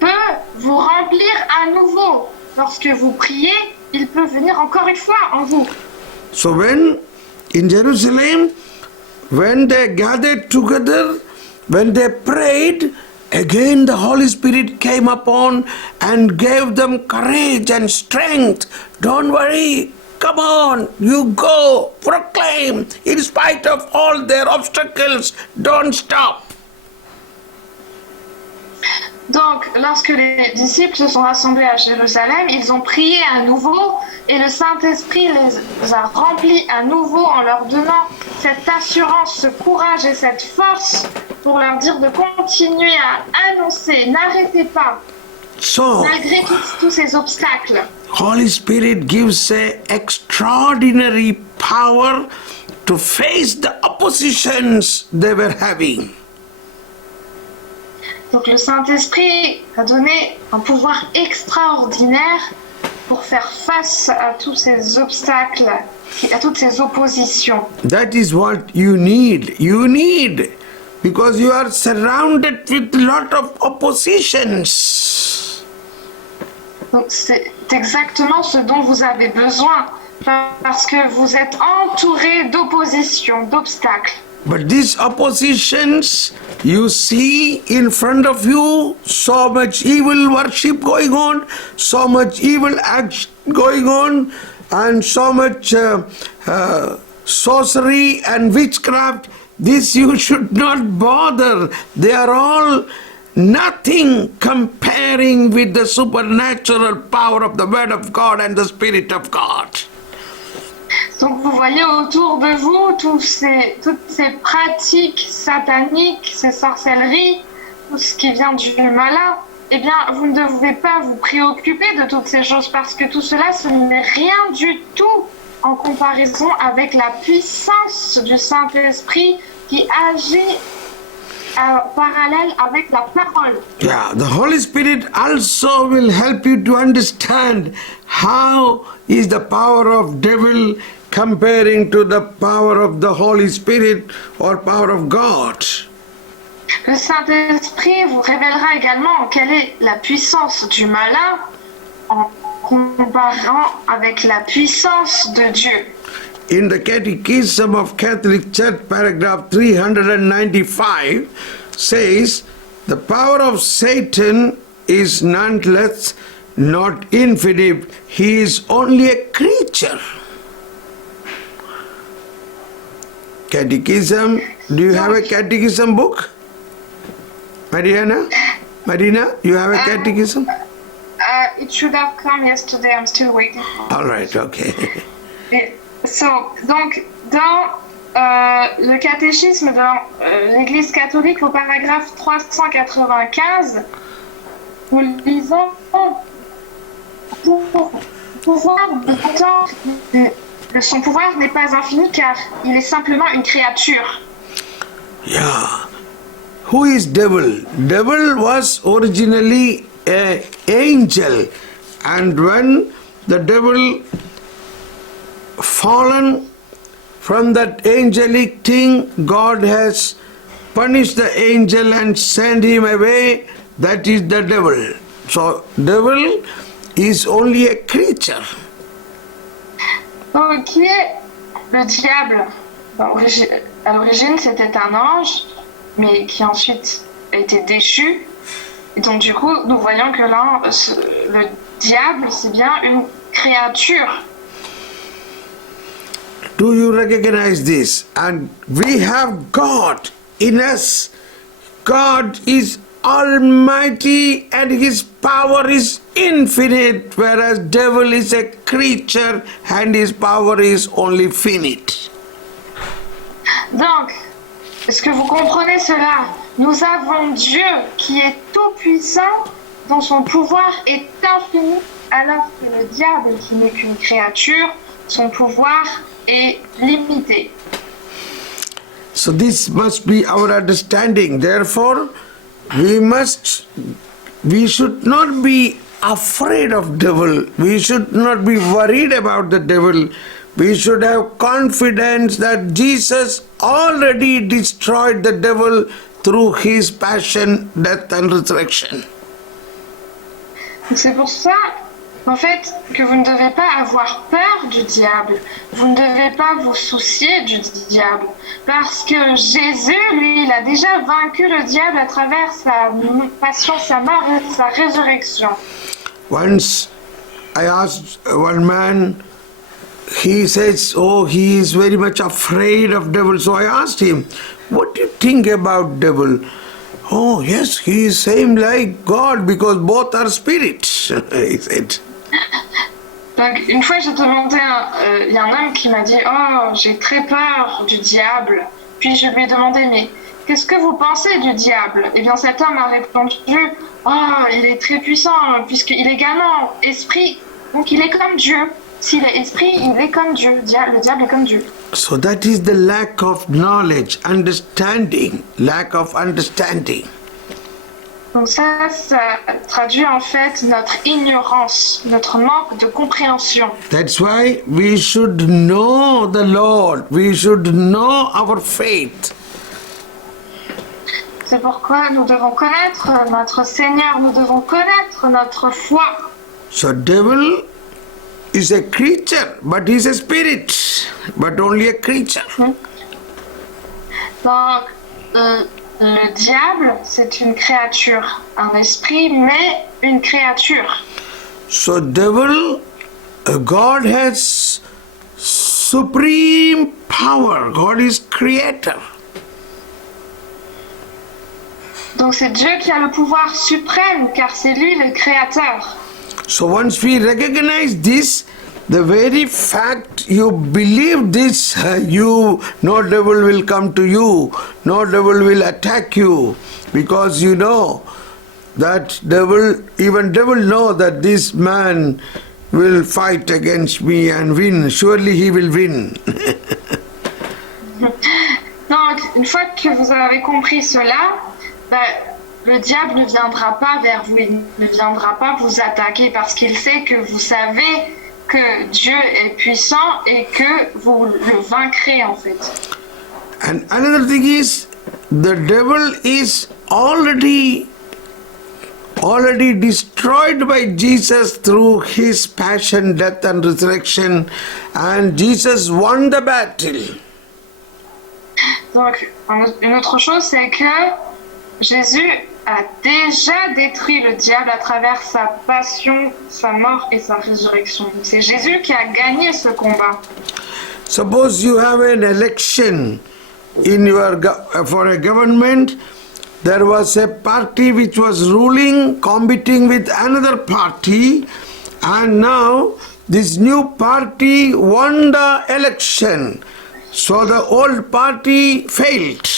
peut vous remplir à nouveau. Lorsque vous priez, il peut venir encore une fois en vous. So when in Jerusalem, when they gathered together, when they prayed, again the Holy Spirit came upon and gave them courage and strength. Don't worry, come on, you go, proclaim, in spite of all their obstacles, don't stop. Donc, lorsque les disciples se sont rassemblés à Jérusalem, ils ont prié à nouveau et le Saint-Esprit les a remplis à nouveau en leur donnant cette assurance, ce courage et cette force pour leur dire de continuer à annoncer, n'arrêtez pas, So, malgré tous ces obstacles. Holy Spirit gives a extraordinary power to face the oppositions they were having. Donc le Saint-Esprit a donné un pouvoir extraordinaire pour faire face à tous ces obstacles, à toutes ces oppositions. That is what you need. You need, because you are surrounded with lot of oppositions. Donc c'est exactement ce dont vous avez besoin, parce que vous êtes entouré d'oppositions, d'obstacles. But these oppositions, you see in front of you so much evil worship going on, so much evil act going on, and so much sorcery and witchcraft. This you should not bother. They are all nothing comparing with the supernatural power of the Word of God and the Spirit of God. Donc vous voyez autour de vous toutes ces pratiques sataniques, ces sorcelleries, tout ce qui vient du malin. Eh bien, vous ne devez pas vous préoccuper de toutes ces choses parce que tout cela, ce n'est rien du tout en comparaison avec la puissance du Saint-Esprit qui agit en parallèle avec la parole. Yeah, the Holy Spirit also will help you to understand how is the power of devil comparing to the power of the Holy Spirit or power of God. Le Saint-Esprit vous révélera également quelle est la puissance du malin en comparant avec la puissance de Dieu. In the Catechism of Catholic Church, paragraph 395 says, the power of Satan is nonetheless not infinite. He is only a creature. Catechism, do you have a catechism book? Marina, you have a catechism? It should have come yesterday, I'm still waiting for it. All right, okay. Donc, dans le catéchisme de l'Église catholique, au paragraphe 395, nous lisons son pouvoir n'est pas infini car il est simplement une créature. Yeah. Who is devil? Devil was originally an angel, and when the devil fallen from that angelic thing, God has punished the angel and sent him away. That is the devil. So devil is only a creature. Donc, qui est le diable? À l'origine, c'était un ange, mais qui ensuite a été déchu. Et donc, du coup, nous voyons que là, le diable, c'est bien une créature. Do you recognize this? And we have God in us. God is almighty and his power is infinite, whereas devil is a creature and his power is only finite. Donc, est-ce que vous comprenez cela? Nous avons Dieu qui est tout-puissant, dont son pouvoir est infini, alors que le diable, qui n'est qu'une créature, son pouvoir est limité. So this must be our understanding. Therefore, we should not be afraid of devil. We should not be worried about the devil. We should have confidence that Jesus already destroyed the devil through his passion, death and resurrection. C'est pour ça En fait, que vous ne devez pas avoir peur du diable. Vous ne devez pas vous soucier du diable. Parce que Jésus, lui, il a déjà vaincu le diable à travers sa passion, sa mort et sa résurrection. Once I asked one man, he says, oh, he is very much afraid of devil. So I asked him, what do you think about devil? Oh, yes, he is same like God because both are spirits, he said. Donc, une fois, j'ai demandé, il y a un homme qui m'a dit, oh, j'ai très peur du diable. Puis je lui ai demandé, mais qu'est-ce que vous pensez du diable? Eh bien, cet homme a répondu, oh, il est très puissant puisqu'il est également esprit, donc il est comme Dieu. S'il est esprit, il est comme Dieu. Le diable est comme Dieu. So that is the lack of knowledge, understanding, lack of understanding. Donc ça traduit en fait notre ignorance, notre manque de compréhension. That's why we should know the Lord, we should know our faith. C'est pourquoi nous devons connaître notre Seigneur, nous devons connaître notre foi. So devil is a creature, but he is a spirit, but only a creature. Donc, le diable, c'est une créature, un esprit, mais une créature. So devil, God has supreme power. God is creator. Donc c'est Dieu qui a le pouvoir suprême, car c'est lui le créateur. So once we recognize this, the very fact you believe this, no devil will come to you, no devil will attack you, because you know that even devil know that this man will fight against me and win. Surely he will win. Donc une fois que vous avez compris cela, le diable ne viendra pas vers vous, il ne viendra pas vous attaquer parce qu'il sait que vous savez que Dieu est puissant et que vous le vaincrez en fait. And another thing is, the devil is already destroyed by Jesus through his passion, death and resurrection, and Jesus won the battle. Donc une autre chose, c'est que Jésus a déjà détruit le diable à travers sa passion, sa mort et sa résurrection. C'est Jésus qui a gagné ce combat. Suppose you have an election for a government. There was a party which was ruling, competing with another party, and now this new party won the election. So the old party failed.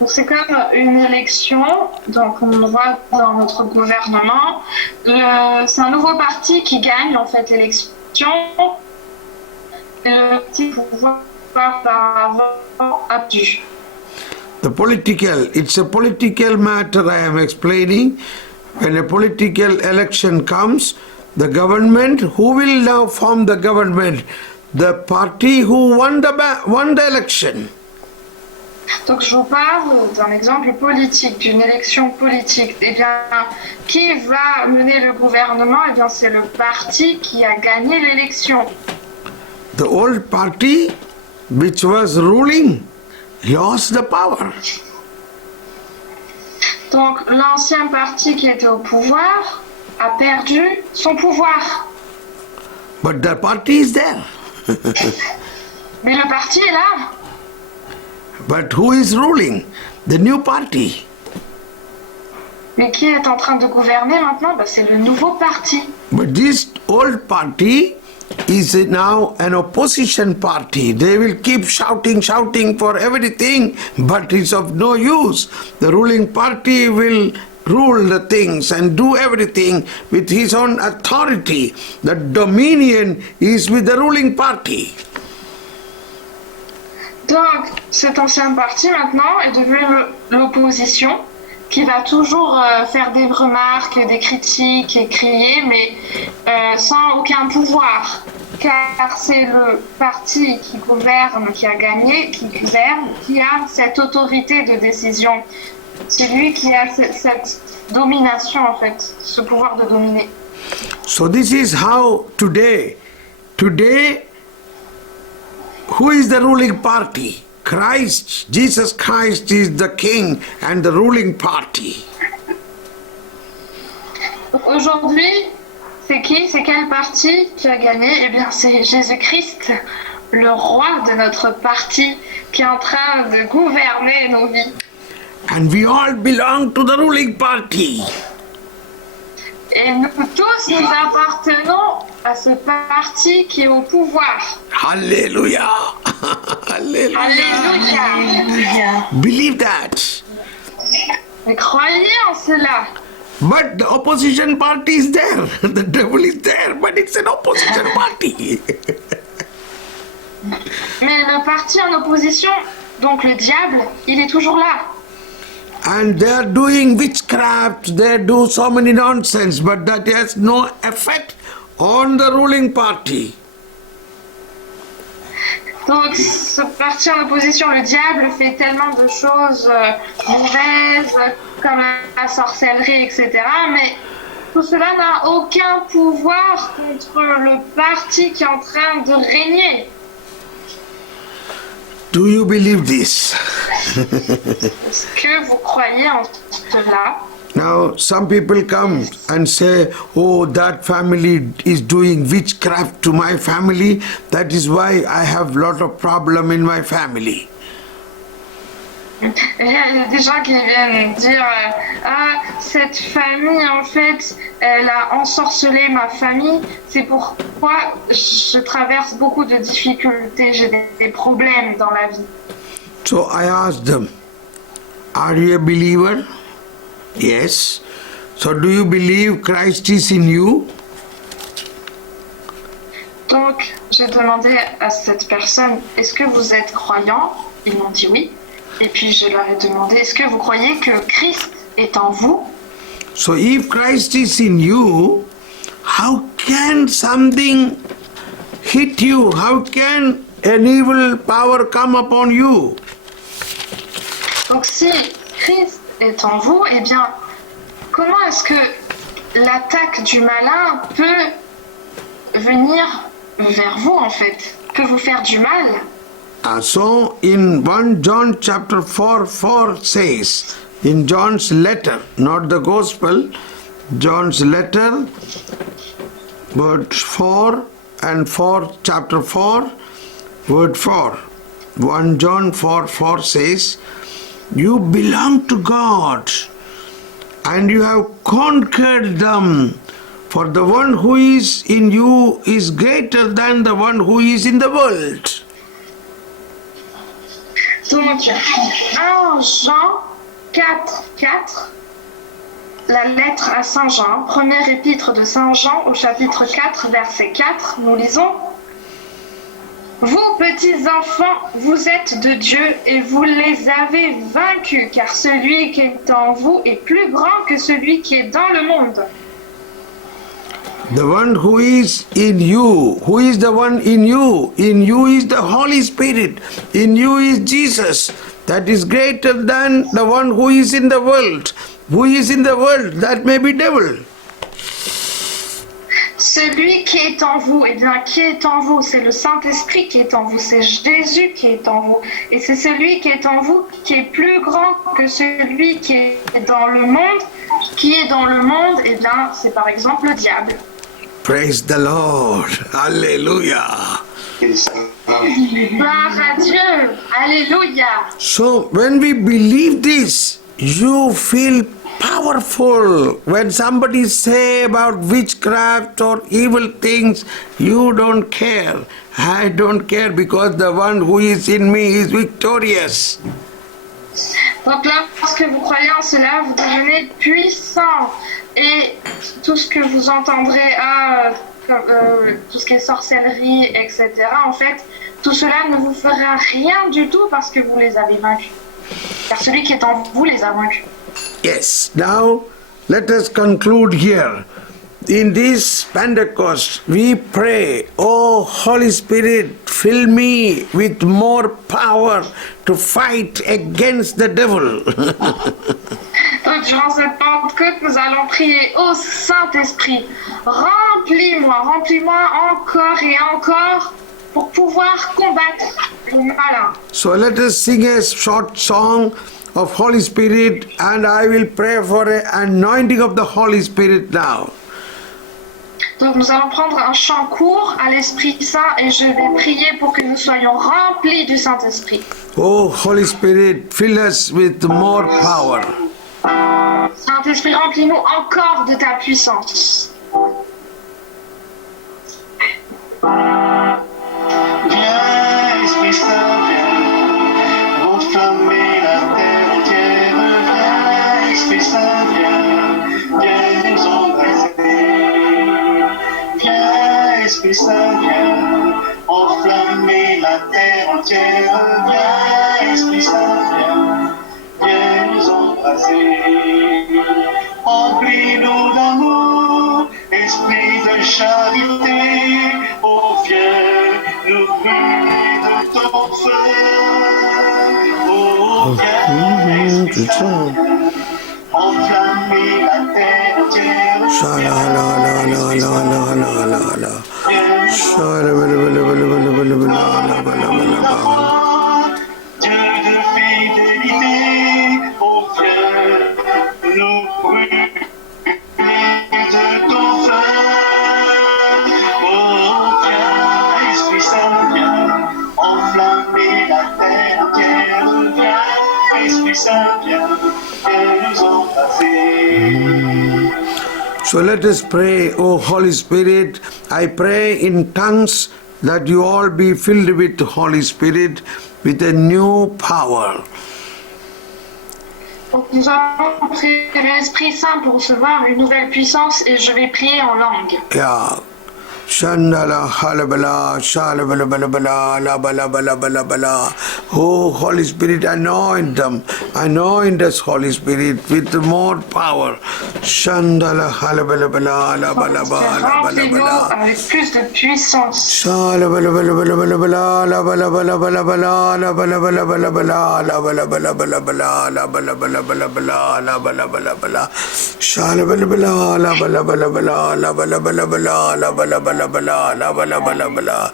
Donc c'est comme une élection, donc on le voit dans notre gouvernement, c'est un nouveau parti qui gagne en fait l'élection, et le petit pouvoir par avant a perdu. It's a political matter I am explaining. When a political election comes, the government, who will now form the government? The party who won the election. Donc je vous parle d'un exemple politique, d'une élection politique. Eh bien, qui va mener le gouvernement? Eh bien, c'est le parti qui a gagné l'élection. The old party which was ruling lost the power. Donc l'ancien parti qui était au pouvoir a perdu son pouvoir. But the party is there. Mais le parti est là. But who is ruling? The new party. Mais qui est en train de gouverner maintenant? C'est le nouveau parti. But this old party is now an opposition party. They will keep shouting for everything, but it's of no use. The ruling party will rule the things and do everything with his own authority. The dominion is with the ruling party. Donc, cet ancien parti maintenant est devenu l'opposition qui va toujours faire des remarques, des critiques et crier, mais sans aucun pouvoir. Car c'est le parti qui gouverne, qui a gagné, qui gouverne, qui a cette autorité de décision. C'est lui qui a cette domination en fait, ce pouvoir de dominer. So this is how today, who is the ruling party? Christ, Jesus Christ is the king and the ruling party. Donc aujourd'hui, c'est qui? C'est quel parti qui a gagné? Eh bien, c'est Jésus-Christ, le roi de notre parti, qui est en train de gouverner nos vies. And we all belong to the ruling party. Et nous tous, nous appartenons à ce parti qui est au pouvoir. Hallelujah. Hallelujah. Alléluia. Believe that. Mais croyez en cela. But the opposition party is there. The devil is there, but it's an opposition party. Mais le parti en opposition, donc le diable, il est toujours là. And they are doing witchcraft, they do so many nonsense, but that has no effect on the ruling party. Donc ce parti en opposition, le diable, fait tellement de choses mauvaises, comme la sorcellerie, etc. Mais tout cela n'a aucun pouvoir contre le parti qui est en train de régner. Do you believe this? Est-ce que vous croyez en cela? Now, some people come and say, oh, that family is doing witchcraft to my family. That is why I have lot of problem in my family. Il y a des gens qui viennent dire ah, cette famille en fait elle a ensorcelé ma famille, c'est pourquoi je traverse beaucoup de difficultés, j'ai des problèmes dans la vie. So I asked them, are you a believer? Yes. So do you believe Christ is in you? Donc j'ai demandé à cette personne, est-ce que vous êtes croyant? Ils m'ont dit oui. Et puis je leur ai demandé, est-ce que vous croyez que Christ est en vous? So if Christ is in you, how can something hit you? How can an evil power come upon you? Donc si Christ est en vous, eh bien, comment est-ce que l'attaque du malin peut venir vers vous en fait? Peut vous faire du mal? So in 1 John chapter 4 says, in John's letter, not the gospel, John's letter, word 4 and 4, chapter 4, word 4. 1 John 4 says, you belong to God and you have conquered them, for the one who is in you is greater than the one who is in the world. Donc, 1 Jean 4, la lettre à Saint Jean, première épître de Saint Jean au chapitre 4, verset 4, nous lisons « Vous, petits enfants, vous êtes de Dieu et vous les avez vaincus, car celui qui est en vous est plus grand que celui qui est dans le monde. » The one who is in you, who is the one in you? In you is the Holy Spirit, in you is Jesus, that is greater than the one who is in the world. Who is in the world? That may be devil. Celui qui est en vous, eh bien, qui est en vous? C'est le Saint-Esprit qui est en vous, c'est Jésus qui est en vous. Et c'est celui qui est en vous qui est plus grand que celui qui est dans le monde. Qui est dans le monde, eh bien, c'est par exemple le diable. Praise the Lord. Hallelujah. Gloire à Dieu. Alléluia. So when we believe this, you feel powerful. When somebody say about witchcraft or evil things, you don't care. I don't care because the one who is in me is victorious. Donc lorsque vous croyez en cela, vous devenez puissant. Et tout ce que vous entendrez, tout ce qui est sorcellerie, etc., en fait, tout cela ne vous fera rien du tout parce que vous les avez vaincus. Car celui qui est en vous les a vaincus. Yes. Now, let us conclude here. In this Pentecost, we pray, oh Holy Spirit, fill me with more power to fight against the devil. Donc Donc, durant cette Pentecôte, nous allons prier au Saint-Esprit. Remplis-moi, remplis-moi encore et encore pour pouvoir combattre le malin. So let us sing a short song of Holy Spirit, and I will pray for an anointing of the Holy Spirit now. Donc nous allons prendre un chant court à l'Esprit Saint et je vais prier pour que nous soyons remplis du Saint-Esprit. Oh Holy Spirit, fill us with more power. Saint-Esprit, remplis-nous encore de ta puissance. Viens, Esprit Saint, viens, enflammer la terre entière. Viens, Esprit Saint, viens nous embraser. Viens, Esprit Saint, viens, enflammer la terre entière. Viens, Esprit Saint, viens nous embraser. Remplis-nous d'amour, esprit de charité. Oh, viens nous brûler de ton feu. Oh, viens, Esprit Saint, enflammer la terre entière. Dieu de fidélité, oh viens nous brûler de ton feu. Oh viens, Esprit Saint, viens enflammer la terre entière. Viens, Esprit Saint, viens nous embrasser. So let us pray, O Holy Spirit. I pray in tongues that you all be filled with the Holy Spirit with a new power. Donc nous allons prier l'Esprit Saint pour recevoir une nouvelle puissance et je vais prier en langue. Yeah. Shandala halabala shalabala bala labala bala bala bala. Oh Holy Spirit, anoint them. Anoint us, Holy Spirit, with more power. Shandala halabala bala labala bala bala Remplis-nous bala. avec plus de puissance. Shalabala bala bala bala bala labala bala bala bala labala bala bala bala labala bala bala bala labala bala bala bala labala bala bala. Shalabala bala labala bala bala labala bala bala labala bala. Bala.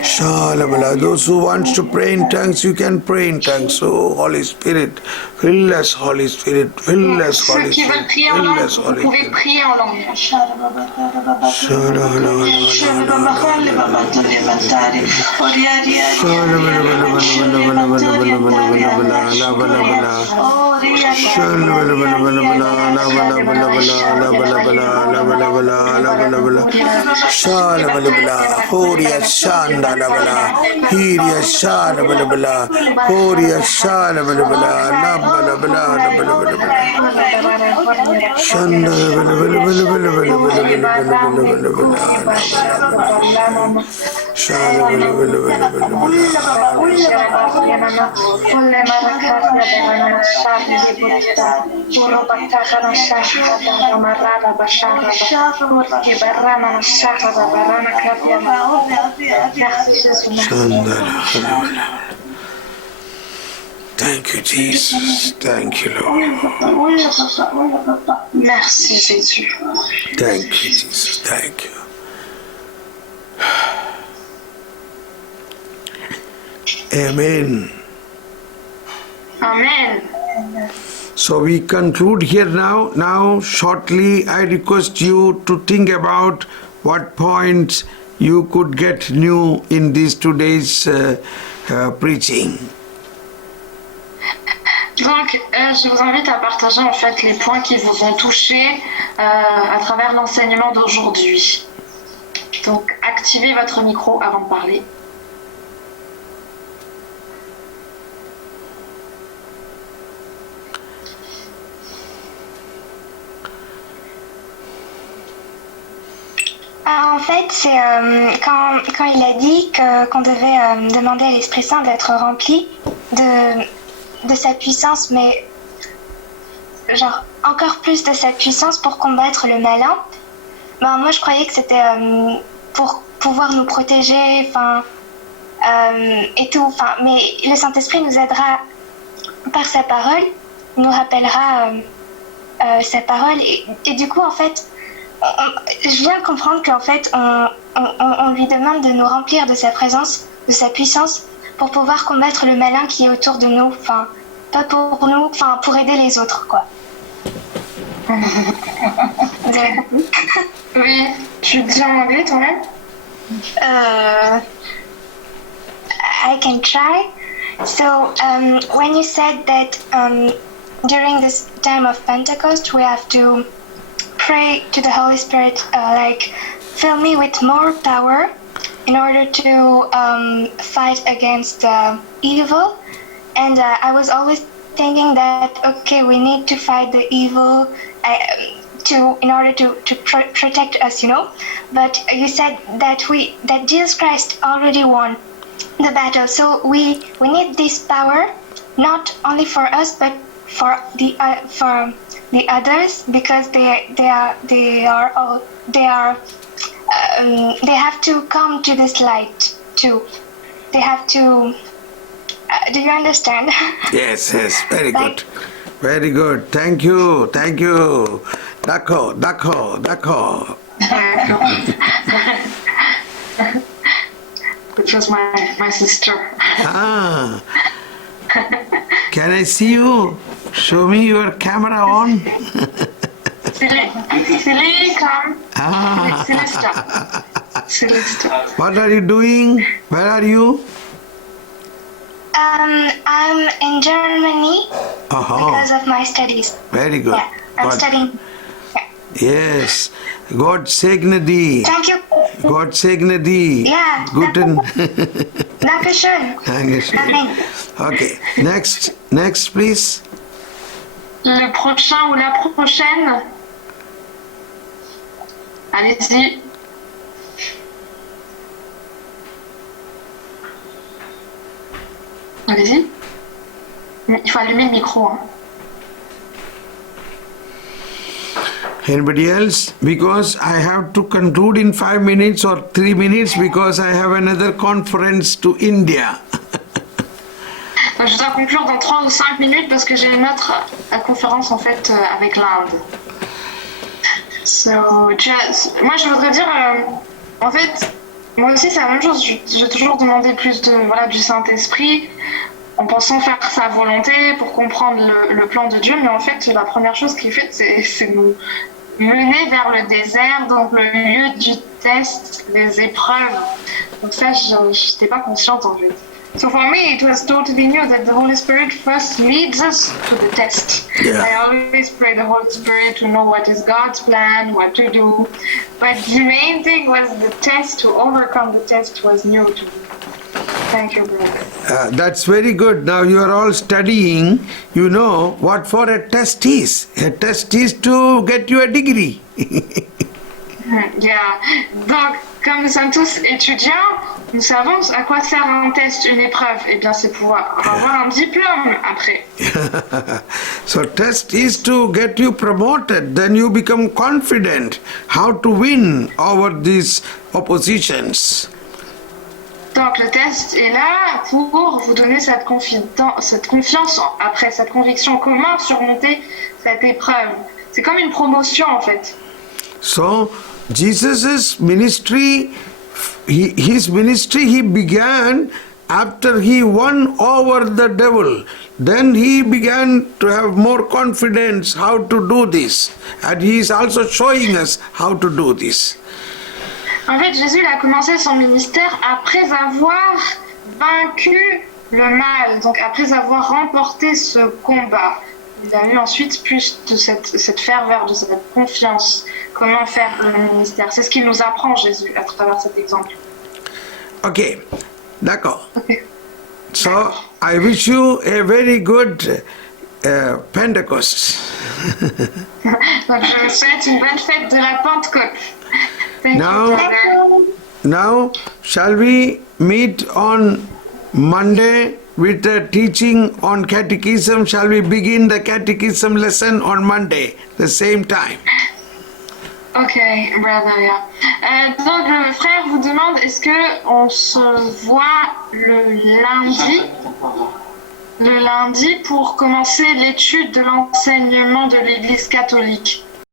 Shalabala. Those who want to pray in tongues, you can pray in tongues. So, Holy Spirit, fill us, Holy Spirit, fill us, Ceux Holy qui veulent Spirit, prier en fill langue, us, vous Holy pouvez Spirit. prier en langue. Horia Shanda Labala, Hiria Shana Balabala, Horia Shana Balabala, Nabala Bala, Shanda Thank you, Jesus. Thank you, Lord. Merci Jésus. Thank you, Jesus. Thank you. Amen. Amen. So we conclude here now. Now, shortly, I request you to think about what points you could get new in these today's preaching. Donc, je vous invite à partager en fait les points qui vous ont touché à travers l'enseignement d'aujourd'hui. Donc, activez votre micro avant de parler. En fait, c'est quand il a dit qu'on devait demander à l'Esprit Saint d'être rempli de sa puissance, mais genre encore plus de sa puissance pour combattre le malin. Ben, moi, je croyais que c'était pour pouvoir nous protéger, et tout. Mais le Saint-Esprit nous aidera par sa parole, nous rappellera sa parole. Et du coup, en fait, je viens de comprendre qu'en fait, on lui demande de nous remplir de sa présence, de sa puissance, pour pouvoir combattre le malin qui est autour de nous. Enfin, pas pour nous, enfin, pour aider les autres, quoi. Vous avez compris? Oui, tu le dis en anglais toi-même? I can try. So, when you said that during this time of Pentecost, we have to pray to the Holy Spirit, like, fill me with more power in order to fight against evil. And I was always thinking that, okay, we need to fight the evil in order to protect us, you know. But you said that Jesus Christ already won the battle, so we need this power not only for us but for the others, because they have to come to this light too. They have to. Do you understand? Yes, very good. Very good. Thank you. D'accord. Which was my sister. Ah. Can I see you? Show me your camera on. Silly, come. Ah. Celesta. What are you doing? Where are you? I'm in Germany because of my studies. Very good. Yeah, I'm studying. Yes. God segne thee. Thank you. God segne thee. Yeah. Guten. Dankeschön. Dankeschön. Amen. Okay. Next, please. Le prochain ou la prochaine? Allez-y. Allez-y. Il faut allumer le micro. Hein. Anybody else? Because I have to conclude in 5 minutes or 3 minutes because I have another conference to India. Donc, je dois conclure dans 3 ou 5 minutes parce que j'ai une autre conférence en fait avec l'Inde. So, moi je voudrais dire, en fait, moi aussi c'est la même chose. J'ai toujours demandé plus du Saint-Esprit en pensant faire sa volonté pour comprendre le plan de Dieu, mais en fait la première chose qu'il fait c'est nous mener vers le désert, donc le lieu du test, des épreuves. Donc ça je n'étais pas consciente en fait. So for me, it was totally new that the Holy Spirit first leads us to the test. Yeah. I always pray the Holy Spirit to know what is God's plan, what to do. But the main thing was the test, to overcome the test was new to me. Thank you, brother. That's very good. Now you are all studying. You know what for a test is. A test is to get you a degree. Yeah. Donc, comme nous sommes tous étudiants, nous savons à quoi sert un test, une épreuve. Eh bien, c'est pour avoir un diplôme après. So test is to get you promoted. Then you become confident how to win over these oppositions. Donc, le test est là pour vous donner cette confiance après, cette conviction. Comment surmonter cette épreuve? C'est comme une promotion en fait. So Jesus' ministry, his ministry he began after he won over the devil. Then he began to have more confidence how to do this. And he is also showing us how to do this. En fait, Jésus il a commencé son ministère après avoir vaincu le mal, donc après avoir remporté ce combat. Il a eu ensuite plus de cette ferveur, de cette confiance. Comment faire le ministère? C'est ce qu'il nous apprend, Jésus, à travers cet exemple. Okay, d'accord. Okay. So I wish you a very good Pentecost. Donc je vous souhaite une bonne fête de la Pentecôte. Thank you, brother. Now, shall we meet on Monday with a teaching on catechism? Shall we begin the catechism lesson on Monday, the same time? Ok, brother, yeah. Donc le frère vous demande, est-ce que on se voit le lundi le lundi pour commencer l'étude de l'enseignement de l'Église catholique.